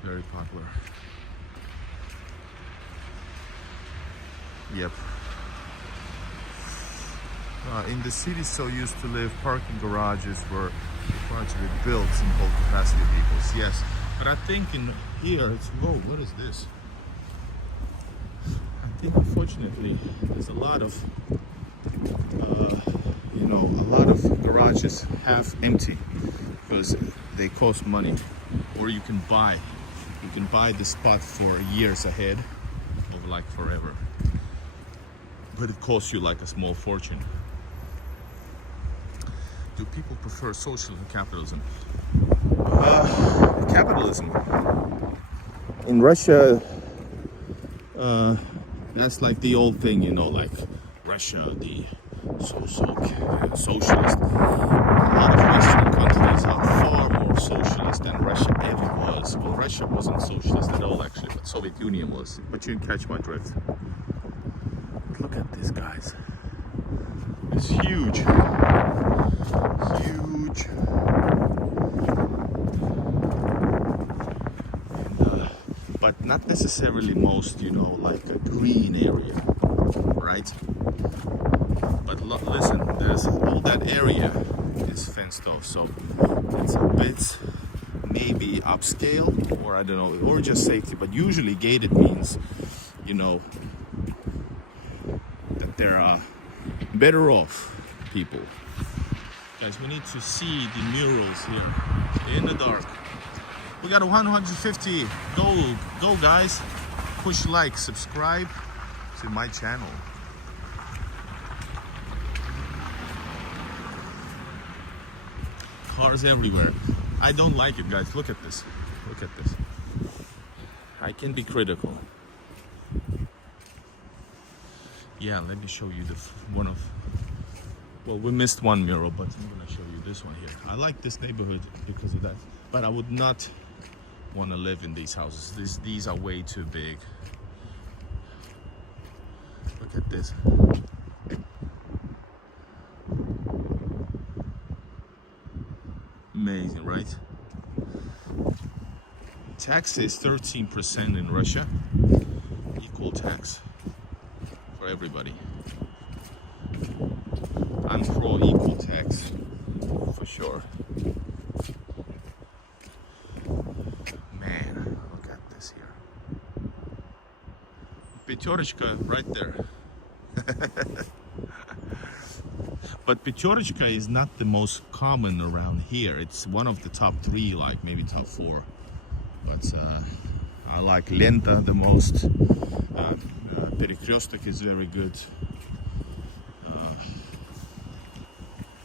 very popular. Yep. In the city so used to live, parking garages were required to be built in whole capacity vehicles. Yes, but I think in here it's, whoa, what is this? I think unfortunately there's a lot of a lot of garages half empty because they cost money, or you can buy the spot for years ahead of like forever, but it costs you like a small fortune. Do people prefer socialism or capitalism? Capitalism. In Russia, that's like the old thing, like Russia, the socialist. A lot of Western countries are far more socialist than Russia ever was. Well, Russia wasn't socialist at all, actually, but Soviet Union was. But you catch my drift. Look at this, guys. It's huge. Huge. And, but not necessarily most, like a green area, right? But listen, there's all that area is fenced off, so it's a bit maybe upscale, or I don't know, or just safety. But usually gated means, that there are better off people. Guys, we need to see the murals here in the dark. We got 150. Go guys. Push like, subscribe to my channel. Cars everywhere. I don't like it, guys. Look at this. Look at this. I can be critical. Yeah, let me show you well, we missed one mural, but I'm gonna show you this one here. I like this neighborhood because of that, but I would not want to live in these houses. These are way too big. Look at this. Amazing, right? Tax is 13% in Russia. Equal tax for everybody. I'm pro equal tax for sure. Man, look at this here. Petersburg right there. But Petersburg is not the most common around here. It's one of the top 3, like maybe top 4. But I like Lenta the most. Перекресток is very good.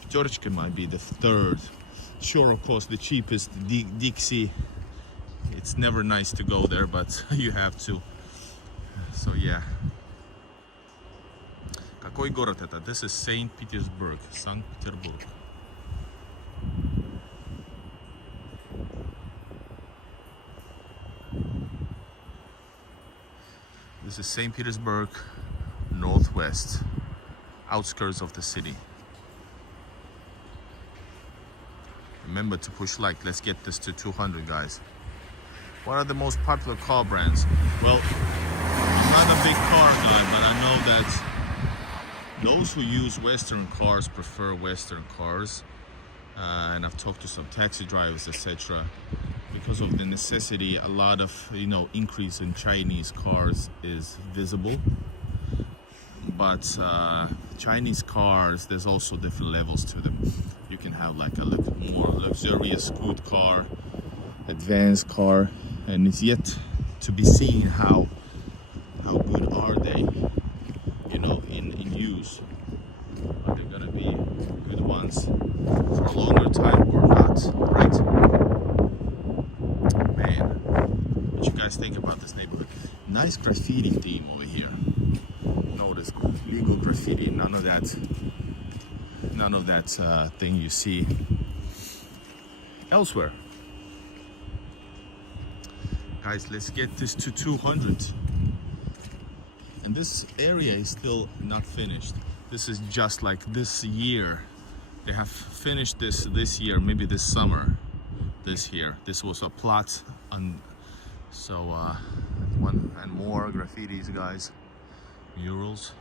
Petersburg might be the 3rd. Sure, of course, the cheapest, Dixie. It's never nice to go there, but you have to. So yeah. Какой город это? This is St. Petersburg, Санкт-Петербург. This is St. Petersburg, northwest, outskirts of the city. Remember to push like. Let's get this to 200, guys. What are the most popular car brands? Well, I'm not a big car guy, but I know that those who use Western cars prefer Western cars. And I've talked to some taxi drivers, etc. Because of the necessity, a lot of increase in Chinese cars is visible. But Chinese cars, there's also different levels to them. You can have like a more luxurious good car, advanced car, and it's yet to be seen how good are they, in use. Are they gonna be good ones for a longer time or not, right? Man, what you guys think about this neighborhood? Nice graffiti theme over here. Notice legal graffiti, none of that thing you see elsewhere. Guys, let's get this to 200. And this area is still not finished. This is just like this year. They have finished this year, maybe this summer. This here. This was a plot, and so one and more graffitis, guys, murals.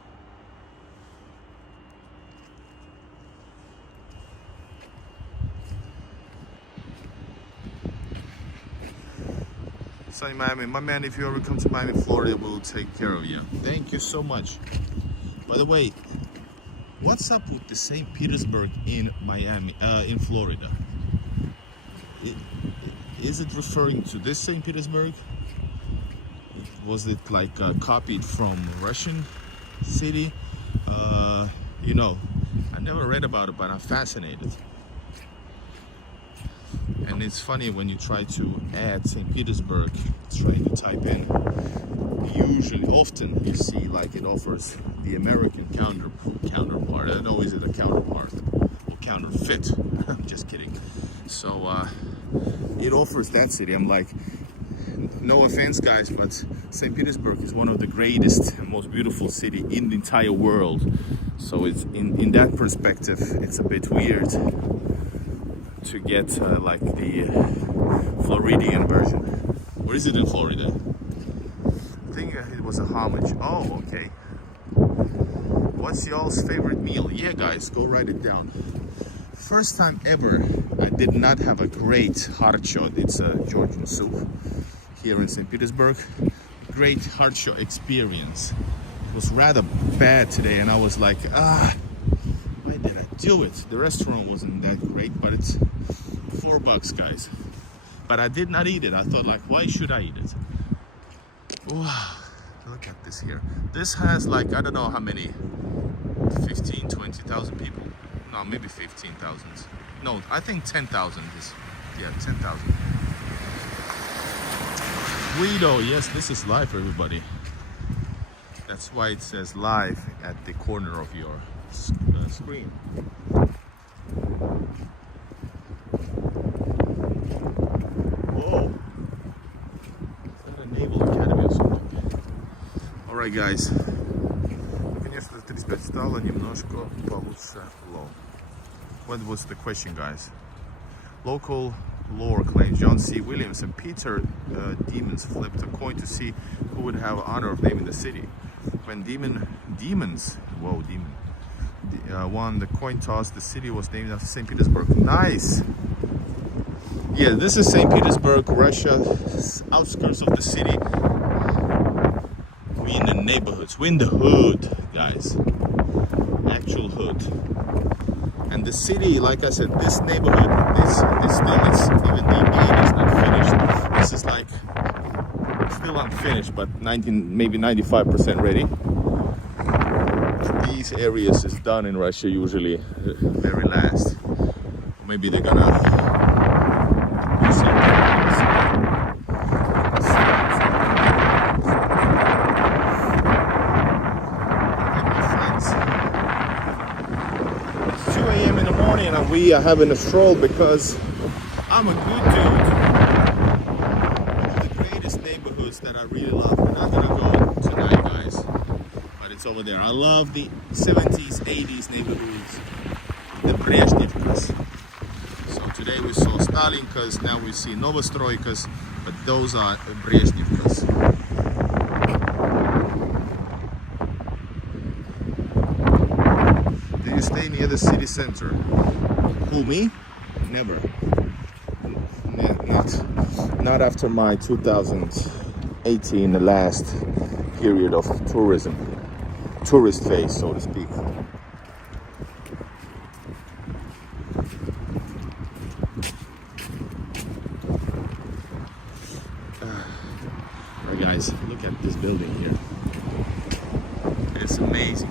Sunny Miami, my man, if you ever come to Miami, Florida, we'll take care of you. Thank you so much. By the way, what's up with the St. Petersburg in Miami, in Florida? Is it referring to this St. Petersburg? Was it like copied from Russian city? You know, I never read about it, but I'm fascinated. And it's funny when you try to add St. Petersburg, try to type in, often you see like it offers the American counterpart. I don't know, is it a counterpart or counterfeit? I'm just kidding. So it offers that city. I'm like, no offense guys, but St. Petersburg is one of the greatest and most beautiful city in the entire world. So it's in that perspective, it's a bit weird to get like the Floridian version. Where is it in Florida? I think it was a homage. Oh, okay. What's y'all's favorite meal? Yeah, guys, go write it down. First time ever, I did not have a great harcho. It's a Georgian soup here in St. Petersburg. Great harcho experience. It was rather bad today, and I was like, why did I do it? The restaurant wasn't that great, but it's $4, guys. But I did not eat it. I thought like, why should I eat it? Wow, look at this here. This has like, I don't know how many, 15, 20,000 people. No, maybe 15,000. No, I think 10,000 is, yeah, 10,000. Guido, yes, this is live, everybody. That's why it says live at the corner of your screen. Whoa, is that a naval academy or something? All right, guys. Конечно, 35 стало немножко получше low. What was the question, guys? Local lore claims John C. Williams and Peter Demons flipped a coin to see who would have honor of naming the city. When Demons won the coin toss, the city was named after St. Petersburg. Nice. Yeah, this is St. Petersburg, Russia, outskirts of the city. We in the neighborhoods, we in the hood, guys. Actual hood. And the city, like I said, this neighborhood, this still is, even the gate is not finished. This is like still unfinished, but maybe 95% ready. These areas is done in Russia usually very last. Maybe they're gonna do something. It's 2 a.m. in the morning and we are having a stroll because I'm a good dude. One of the greatest neighborhoods that I really love. We're not gonna go tonight, guys, but it's over there. I love the 70s, 80s neighborhoods, the Brezhnevkas. So today we saw Stalinkas, now we see Novostroykas, but those are Brezhnevkas. Do you stay near the city center? Who, me? Never. Not after my 2018, the last period of tourist phase, so to speak. Alright guys, look at this building here. It's amazing,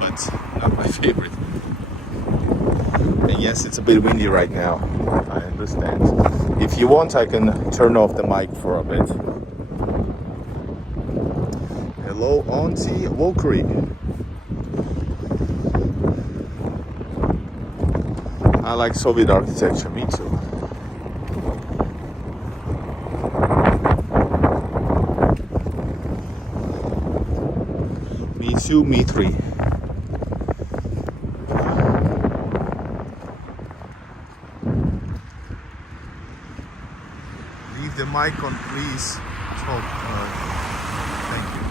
but not my favorite. And yes, it's a bit windy right now, I understand. If you want, I can turn off the mic for a bit. Hello, Auntie Walkery. I like Soviet architecture, me too. Sue me 3. Leave the mic on, please. Talk. Thank you.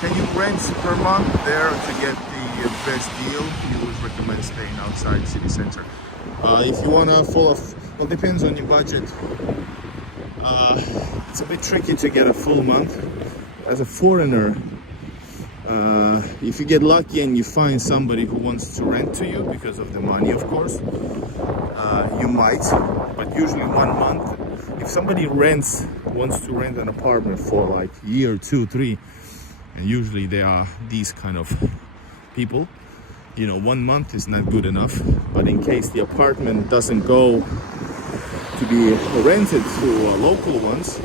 Can you rent per month there to get the best deal? You would recommend staying outside city center. If you wanna fall off, well, depends on your budget. It's a bit tricky to get a full month as a foreigner. If you get lucky and you find somebody who wants to rent to you because of the money, of course, you might. But usually 1 month. If somebody wants to rent an apartment for like a year, 2, 3, and usually they are these kind of people, you know, 1 month is not good enough. But in case the apartment doesn't go to be rented to local ones,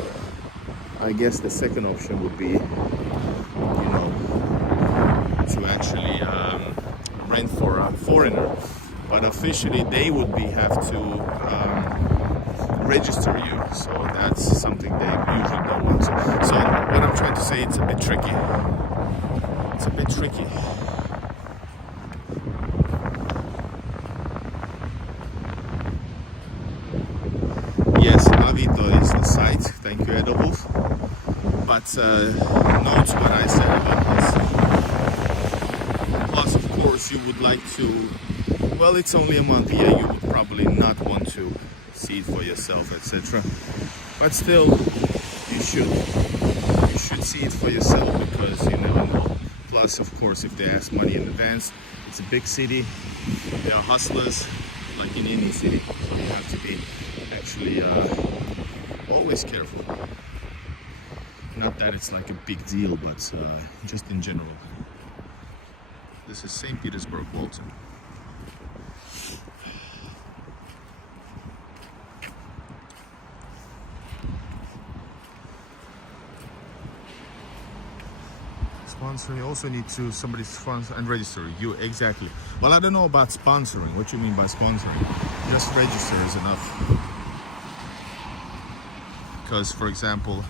I guess the second option would be, you know, to actually rent for a foreigner. But officially they would have to register you, so that's something they usually don't want to. So what I'm trying to say, it's a bit tricky. It's a bit tricky. Yes, Avito is the site. Thank you, Edibles. But note what I said about this. Plus, of course, you would like to. Well, it's only a month. Yeah, you would probably not want to see it for yourself, etc. But still, you should see it for yourself, because you never know. Plus, of course, if they ask money in advance, it's a big city. There are hustlers, like in any city. So you have to be actually always careful. Not that it's like a big deal, but just in general. This is St. Petersburg, Walton. Sponsoring, you also need to somebody sponsor and register you. Exactly. Well, I don't know about sponsoring. What you mean by sponsoring? Just register is enough. Because, for example,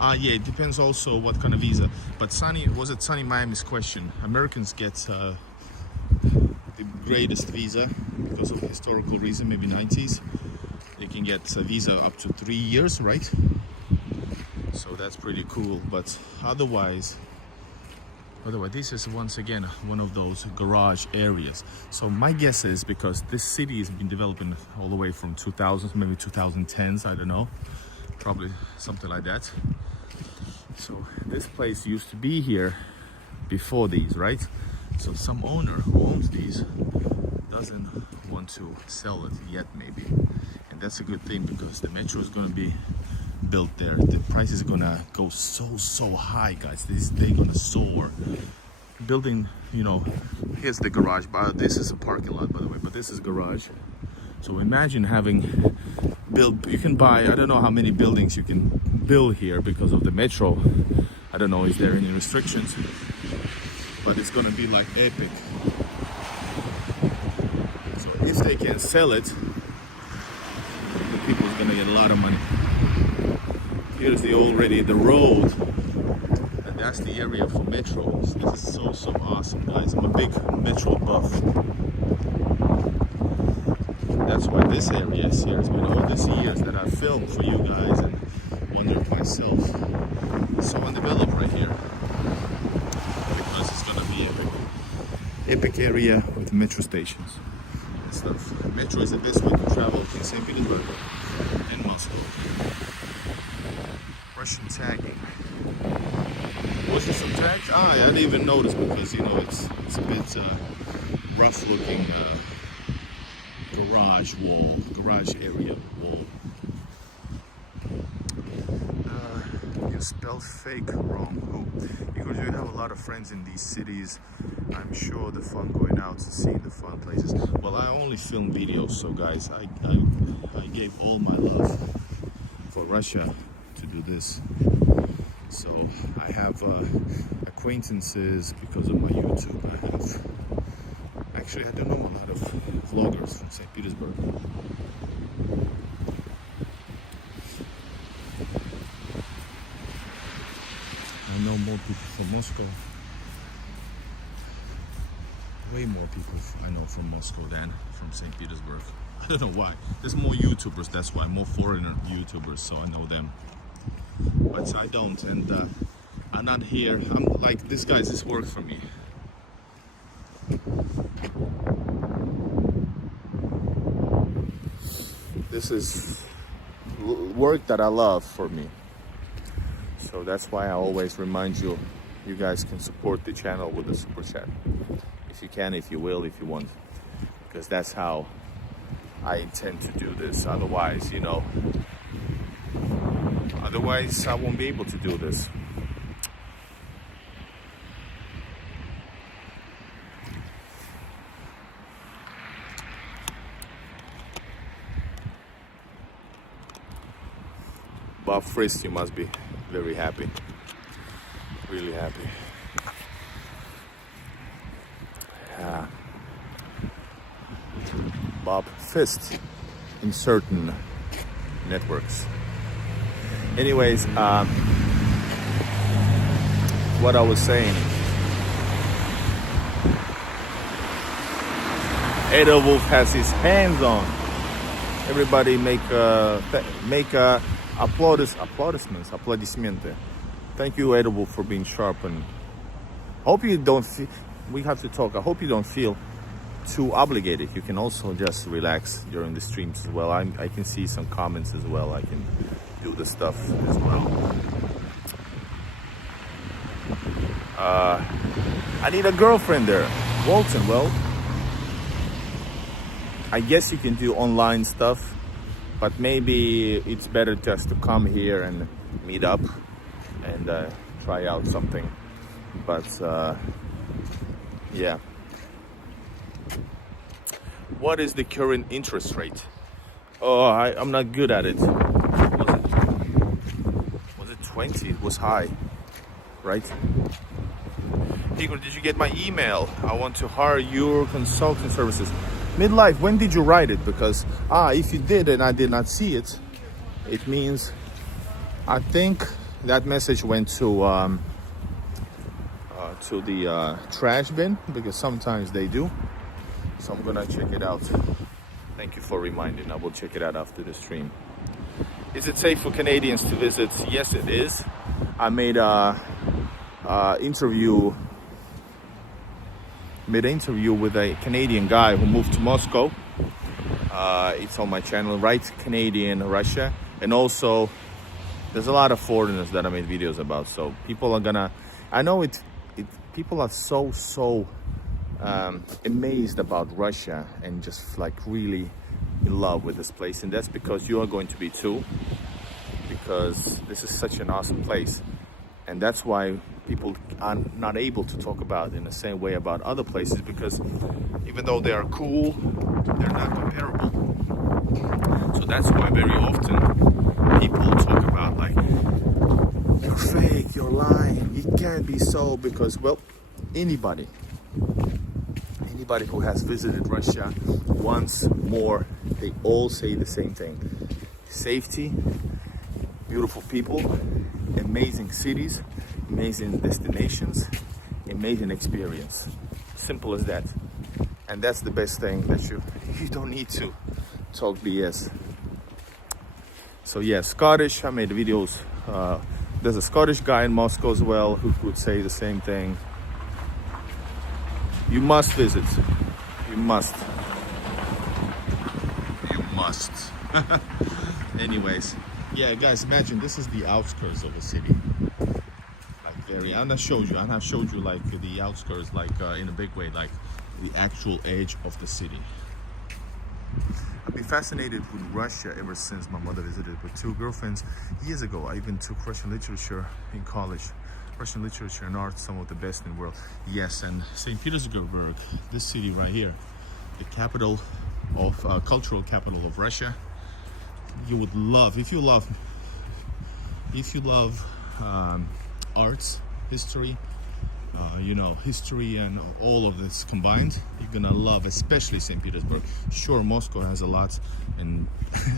yeah, it depends also what kind of visa. But Sunny Miami's question? Americans get the greatest visa because of historical reason, maybe 90s. They can get a visa up to 3 years, right? So that's pretty cool. But otherwise, this is once again one of those garage areas. So my guess is, because this city has been developing all the way from 2000s, maybe 2010s, I don't know, probably something like that. So this place used to be here before these, right? So some owner who owns these doesn't want to sell it yet, maybe. And that's a good thing, because the metro is going to be built there. The price is gonna go so high, guys. They're gonna soar. Building, you know, here's the garage. This is a parking lot, by the way, but this is garage. So imagine having built. You can buy, I don't know how many buildings you can build here because of the metro. I don't know, is there any restrictions? But it's gonna be like epic. So if they can sell it, the people's gonna get a lot of money. Here's the road, and that's the area for metros. This is so awesome, guys. I'm a big metro buff. That's why this area is here. It's been all these years that I've filmed for you guys and wondered myself. So undeveloped right here, because it's gonna be epic area with metro stations and stuff. Metro is the best way to travel in St. Petersburg and Moscow. Russian tagging. Was there some tags? I didn't even notice, because you know it's a bit rough looking garage area wall. You spelled fake wrong. Oh, because you have a lot of friends in these cities. I'm sure the fun going out to see the fun places. Well, I only film videos, so guys, I gave all my love for Russia to do this. So I have acquaintances because of my YouTube. I don't know a lot of vloggers from St. Petersburg. I know people from Moscow. Way more people I know from Moscow than from St. Petersburg. I don't know why. There's more YouTubers, that's why. More foreigner YouTubers, so I know them. But I don't, and I'm not here. I'm like, this guy, this works for me. This is work that I love for me. So that's why I always remind you, you guys can support the channel with a super chat. If you can, if you will, if you want. Because that's how I intend to do this. Otherwise, you know, otherwise I won't be able to do this. Bob Frist, you must be very happy. Really happy. Yeah. Bob Fist in certain networks. Anyways, what I was saying. Ada Wolf has his hands on. Everybody make applaudissements. Thank you, Ada Wolf, for being sharp, and hope you don't feel, we have to talk. I hope you don't feel too obligated. You can also just relax during the streams as well. I can see some comments as well. I can do the stuff as well. I need a girlfriend there. Walton, well, I guess you can do online stuff, but maybe it's better just to come here and meet up and try out something. But yeah. What is the current interest rate? Oh, I'm not good at it. Was it 20? It was high, right? Igor, did you get my email? I want to hire your consulting services. Midlife, when did you write it? Because if you did and I did not see it, it means I think that message went to the trash bin, because sometimes they do. So I'm gonna check it out. Thank you for reminding. I will check it out after the stream. Is it safe for Canadians to visit? Yes, it is. I made an interview with a Canadian guy who moved to Moscow. It's on my channel, Right Canadian Russia, and also there's a lot of foreigners that I made videos about. So people are gonna, I know it. People are so amazed about Russia and just like really in love with this place, and that's because you are going to be too, because this is such an awesome place. And that's why people are not able to talk about in the same way about other places, because even though they are cool, they're not comparable. So that's why very often people talk about like, you're fake, you're lying, it can't be so, because, well, anybody who has visited Russia once more, they all say the same thing. Safety, beautiful people, amazing cities, amazing destinations, amazing experience. Simple as that. And that's the best thing, that you don't need to talk BS. So yeah, Scottish, I made videos. There's a Scottish guy in Moscow as well who would say the same thing. You must visit. You must. You must. Anyways, yeah, guys, imagine this is the outskirts of the city. Like very, I have showed you like the outskirts, like in a big way, like the actual edge of the city. I've been fascinated with Russia ever since my mother visited with 2 girlfriends years ago. I even took Russian literature in college. Russian literature and art, some of the best in the world. Yes, and St. Petersburg, this city right here, the capital of cultural capital of Russia. You would love, if you love arts, history, history and all of this combined, you're gonna love especially St. Petersburg. Sure, Moscow has a lot, and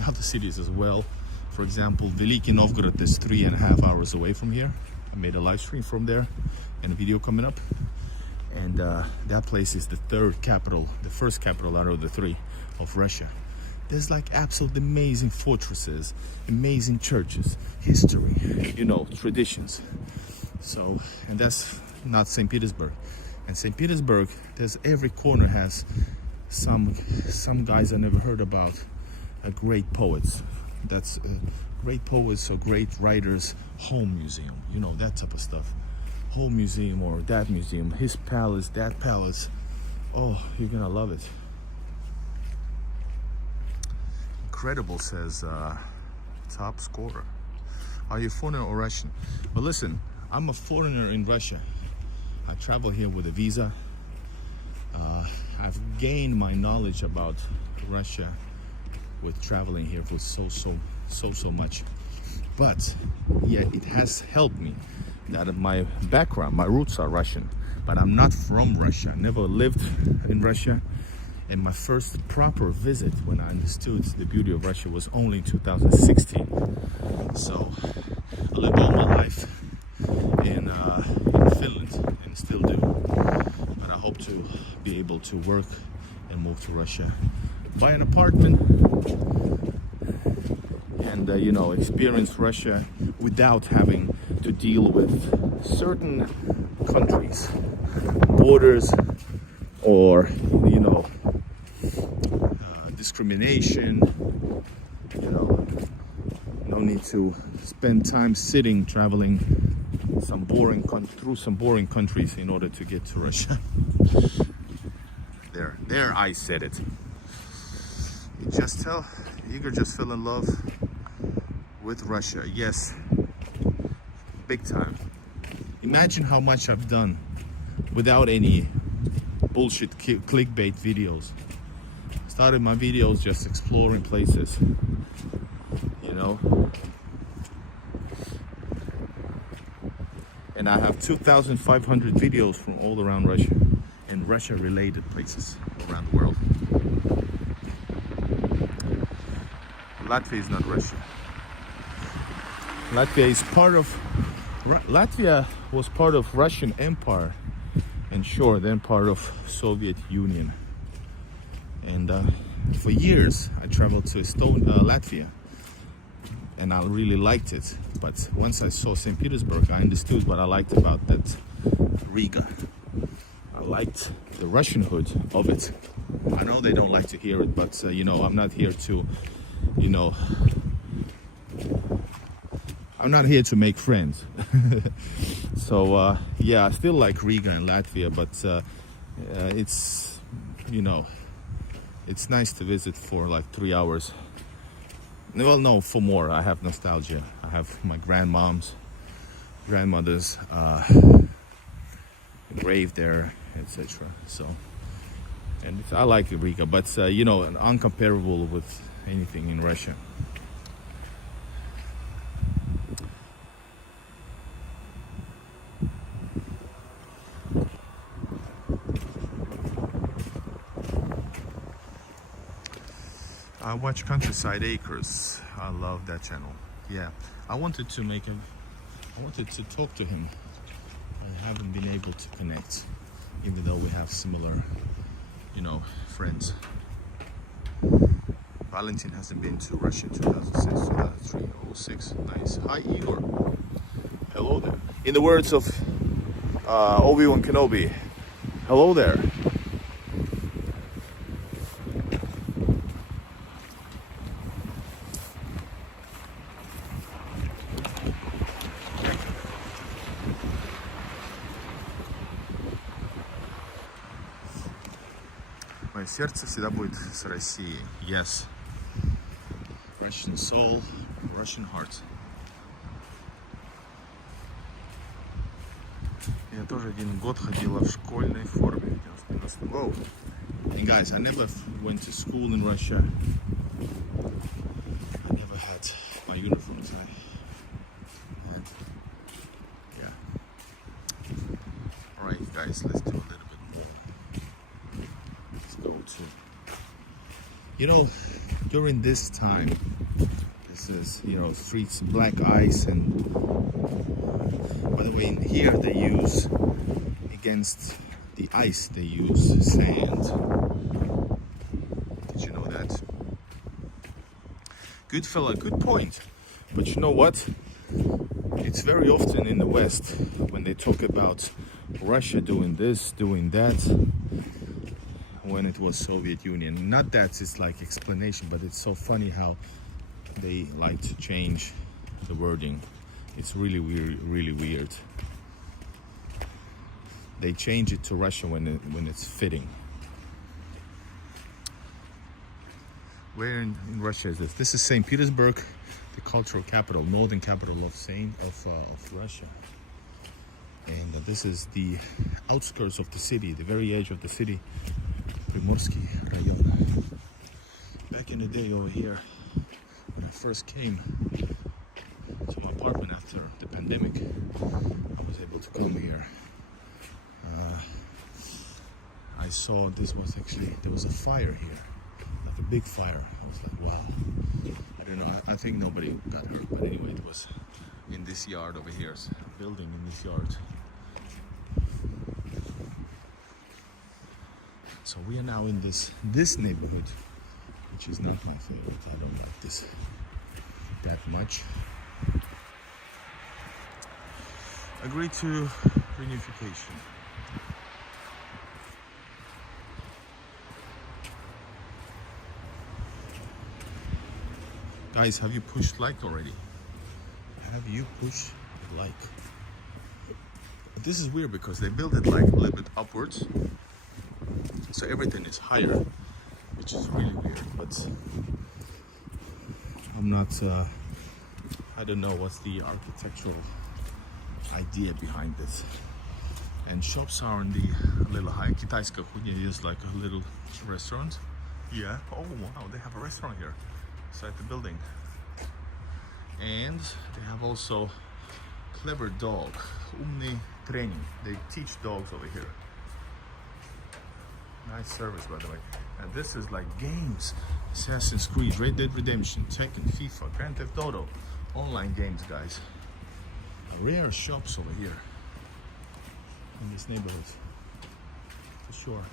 other cities as well. For example, Veliki Novgorod is 3.5 hours away from here. I made a live stream from there and a video coming up. And that place is the third capital, the first capital out of the three of Russia. There's like absolutely amazing fortresses, amazing churches, history, you know, traditions. So, and that's not St. Petersburg. And St. Petersburg, there's every corner has some guys I never heard about, great poets. That's great poets or great writers, home museum, you know, that type of stuff. Home museum or that museum, his palace, that palace. Oh, you're gonna love it. Incredible says top scorer. Are you foreigner or Russian? Well, listen, I'm a foreigner in Russia. I travel here with a visa. I've gained my knowledge about Russia with traveling here for so much. But yeah, it has helped me that my background, my roots are Russian, but I'm not from Russia. I never lived in Russia. And my first proper visit when I understood the beauty of Russia was only in 2016. So I lived all my life in Finland and still do. But I hope to be able to work and move to Russia, buy an apartment, and you know, experience Russia without having to deal with certain countries, borders, or you know, discrimination. You know, no need to spend time sitting, traveling through some boring countries in order to get to Russia. There, I said it. Igor just fell in love with Russia. Yes, big time. Imagine how much I've done without any bullshit clickbait videos. Started my videos just exploring places, you know. And I have 2,500 videos from all around Russia and Russia-related places around the world. Latvia is not Russia. Latvia was part of Russian Empire, and sure, then part of Soviet Union. And for years I traveled to Latvia, and I really liked it. But once I saw St. Petersburg, I understood what I liked about that Riga. I liked the Russianhood of it. I know they don't like to hear it, but you know, I'm not here to, you know, I'm not here to make friends. So yeah, I still like Riga and Latvia, but it's, you know, it's nice to visit for like 3 hours. Well, no, for more. I have nostalgia. I have my grandmother's grave there, etc. So, and I like Riga, but you know, uncomparable with anything in Russia. I watch Countryside Acres. I love that channel. Yeah, I wanted to talk to him. I haven't been able to connect, even though we have similar, you know, friends. Valentin hasn't been to Russia in 2006, 2003, 06. Nice. Hi, Igor. Hello there. In the words of Obi-Wan Kenobi, hello there. Мое сердце всегда будет с Россией. Yes. Russian soul, Russian heart. Я тоже 1 год ходила в школьной форме. Whoa. And guys, I never went to school in Russia. I never had my uniforms. Yeah. Alright guys, let's do a little bit more. Let's go to, you know, during this time, This is, you know, streets, black ice, and by the way, in here they use, against the ice, they use sand. Did you know that? Good fella, good point. But you know what? It's very often in the West when they talk about Russia doing this, doing that, when it was Soviet Union. Not that it's like explanation, but it's so funny how they like to change the wording. It's really weird, really weird. They change it to Russia when it's fitting. Where in Russia is this? This is St. Petersburg, the cultural capital, northern capital of Russia. And this is the outskirts of the city, the very edge of the city, Primorsky Rayon. Back in the day over here, when I first came to my apartment after the pandemic, I was able to come here. I saw this was actually, there was a fire here, like a big fire. I was like, wow. I don't know, I think nobody got hurt, but anyway, it was in this yard over here, a building in this yard. So we are now in this neighborhood, which is not my favorite. I don't like this that much. Agree to reunification. Guys, have you pushed like already? Have you pushed like? This is weird because they build it like a little bit upwards, so everything is higher, which is really weird. But I'm not. I don't know what's the architectural idea behind this. And shops are on the little high. Китайская кухня is like a little restaurant. Yeah. Oh wow, they have a restaurant here inside the building. And they have also clever dog, umny training. They teach dogs over here. Nice service, by the way. And this is like games. Assassin's Creed, Red Dead Redemption, Tekken, FIFA, Grand Theft Auto. Online games, guys. Rare shops over here in this neighborhood, for sure.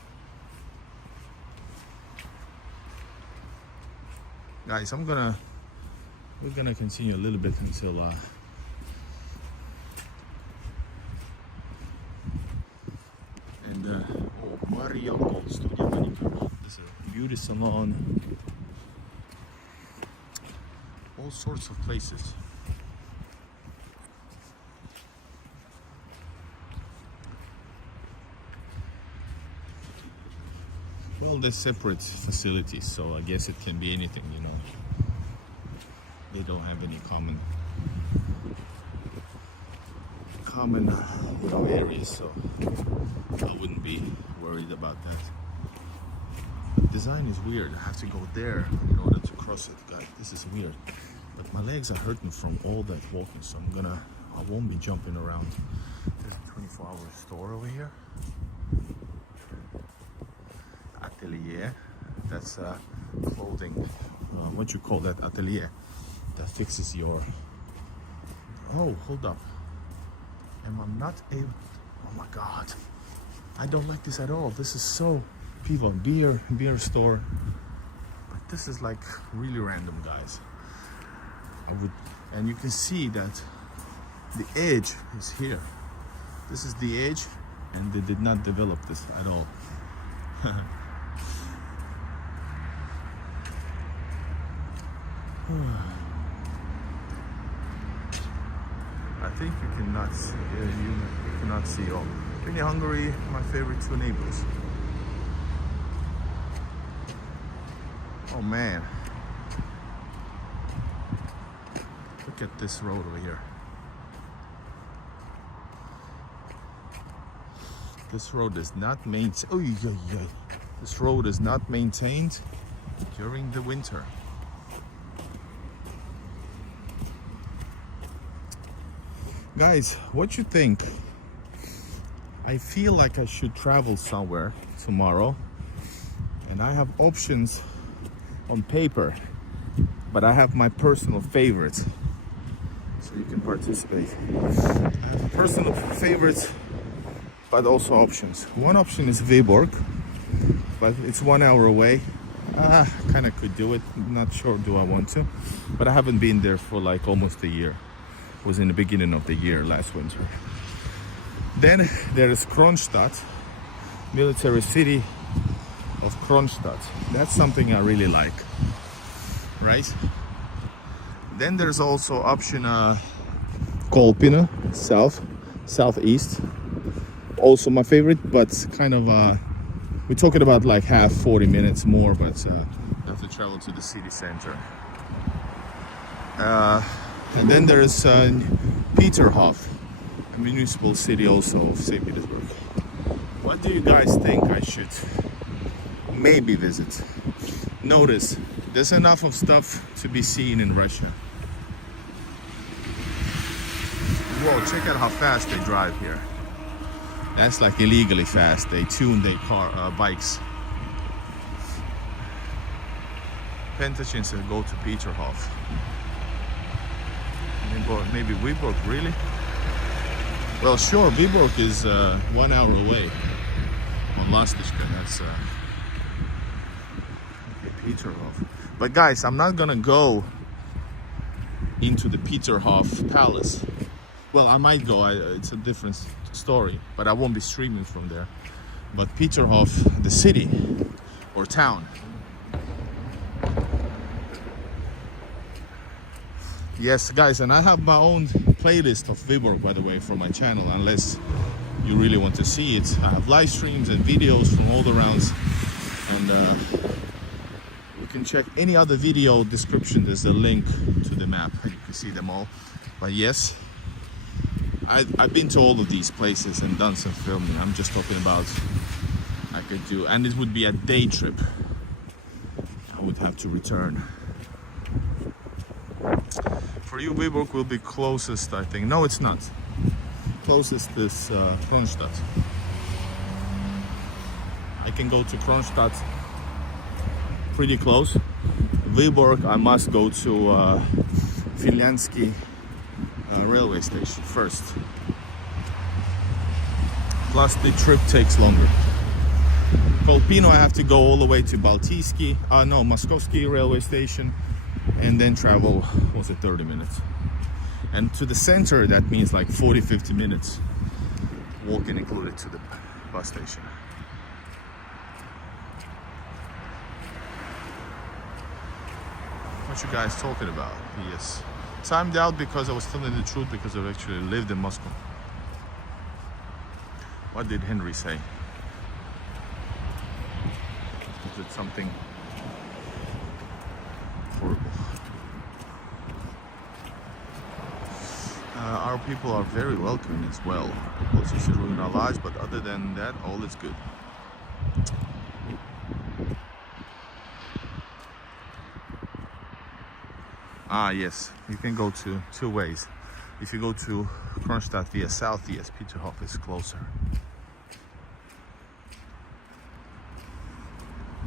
Guys, we're gonna continue a little bit until Mario Studio Manicure. This is a beauty salon. All sorts of places. Well, they're separate facilities, so I guess it can be anything, you know. They don't have any common you know, areas, so I wouldn't be worried about that. The design is weird. I have to go there in order to cross it. Guys, this is weird. But my legs are hurting from all that walking, so I won't be jumping around. There's a 24-hour store over here. Atelier. That's clothing. What you call that? Atelier. That fixes your. Oh, hold up. Am I not able? Oh my God. I don't like this at all. This is so. People, beer store. But this is like really random, guys. And you can see that the edge is here. This is the edge, and they did not develop this at all. I think you cannot see, you cannot see all. In Hungary, my favorite two neighbors. Oh man. Look at this road over here. This road is not maintained. Oh, yeah. This road is not maintained during the winter. Guys, what you think? I feel like I should travel somewhere tomorrow, and I have options on paper, but I have my personal favorites, so you can participate. I have personal favorites, but also options. One option is Viborg, but it's 1 hour away. Kind of could do it. Not sure do I want to, but I haven't been there for like almost a year. It was in the beginning of the year last winter. Then there is Kronstadt, military city of Kronstadt. That's something I really like, right? Then there's also option Kolpina, southeast. Also my favorite, but kind of we're talking about like 40 minutes more, but you have to travel to the city center. And then there's Peterhof, a municipal city also of St. Petersburg. What do you guys think I should maybe visit? Notice, there's enough of stuff to be seen in Russia. Whoa, check out how fast they drive here. That's like illegally fast. They tune their bikes. Pentachin said go to Peterhof. Maybe Viborg, really? Well, sure, Viborg is 1 hour away on Lastichka. That's Peterhof. But guys, I'm not gonna go into the Peterhof Palace. Well, I might go. It's a different story, but I won't be streaming from there. But Peterhof, the city or town. Yes, guys, and I have my own playlist of Viborg, by the way, for my channel, unless you really want to see it. I have live streams and videos from all the rounds, and you can check any other video description. There's a link to the map, and you can see them all. But yes, I've been to all of these places and done some filming. I'm just talking about I could do, and it would be a day trip. I would have to return. For you, Viborg will be closest, I think. No, it's not. Closest is Kronstadt. I can go to Kronstadt pretty close. Viborg, I must go to Finlandsky railway station first. Plus the trip takes longer. Kolpino, I have to go all the way to Moskovsky railway station, and then travel, was it 30 minutes? And to the center, that means like 40-50 minutes walking included to the bus station. What you guys talking about? Yes. Timed out because I was telling the truth, because I've actually lived in Moscow. What did Henry say? Is it something horrible? Our people are very welcoming as well. Also should ruin our lives, but other than that, all is good. Yes, you can go to two ways. If you go to Kronstadt via south, yes, Peterhof is closer.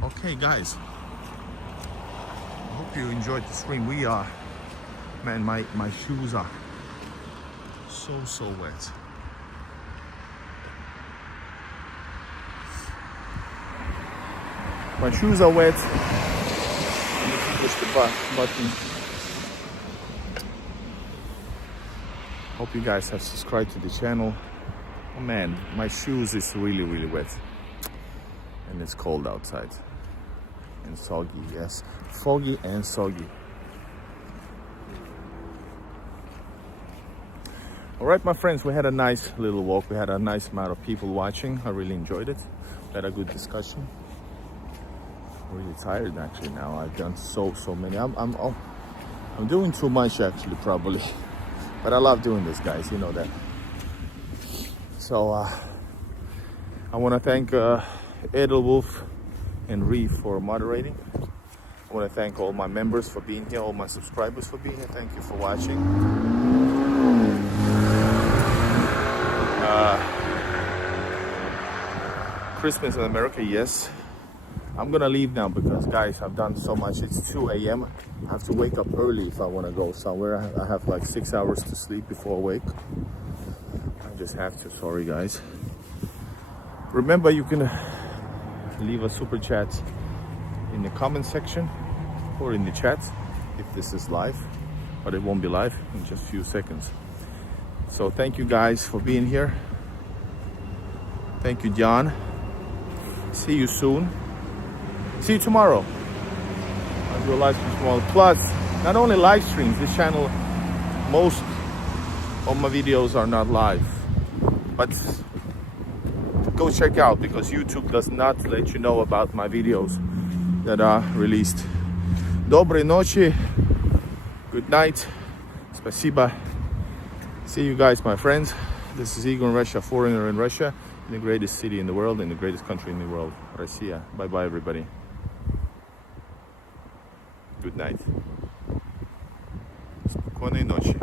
Okay, guys, I hope you enjoyed the stream. We are, man, my shoes are so wet. My shoes are wet. I need to push the button. Hope you guys have subscribed to the channel. Oh man, my shoes is really wet, and it's cold outside and soggy. Yes, foggy and soggy. All right, my friends, we had a nice little walk. We had a nice amount of people watching. I really enjoyed it. We had a good discussion. I'm really tired actually now. I've done so many. I'm doing too much actually, probably. But I love doing this, guys, you know that. So I want to thank Edelwolf and Reef for moderating. I want to thank all my members for being here, all my subscribers for being here. Thank you for watching. Christmas in America, yes. I'm gonna leave now because, guys, I've done so much. It's 2 a.m. I have to wake up early if I want to go somewhere. I have like 6 hours to sleep before I wake. I just have to. Sorry, guys. Remember, you can leave a super chat in the comment section or in the chat if this is live, but it won't be live in just a few seconds. So thank you guys for being here. Thank you, John. See you soon. See you tomorrow. I'll do a live stream tomorrow. Plus, not only live streams, this channel, most of my videos are not live, but go check out, because YouTube does not let you know about my videos that are released. Доброй ночи. Good night. Спасибо. See you guys, my friends. This is Igor in Russia, foreigner in Russia, in the greatest city in the world, in the greatest country in the world, Russia. Bye bye, everybody. Good night. Спокойной ночи.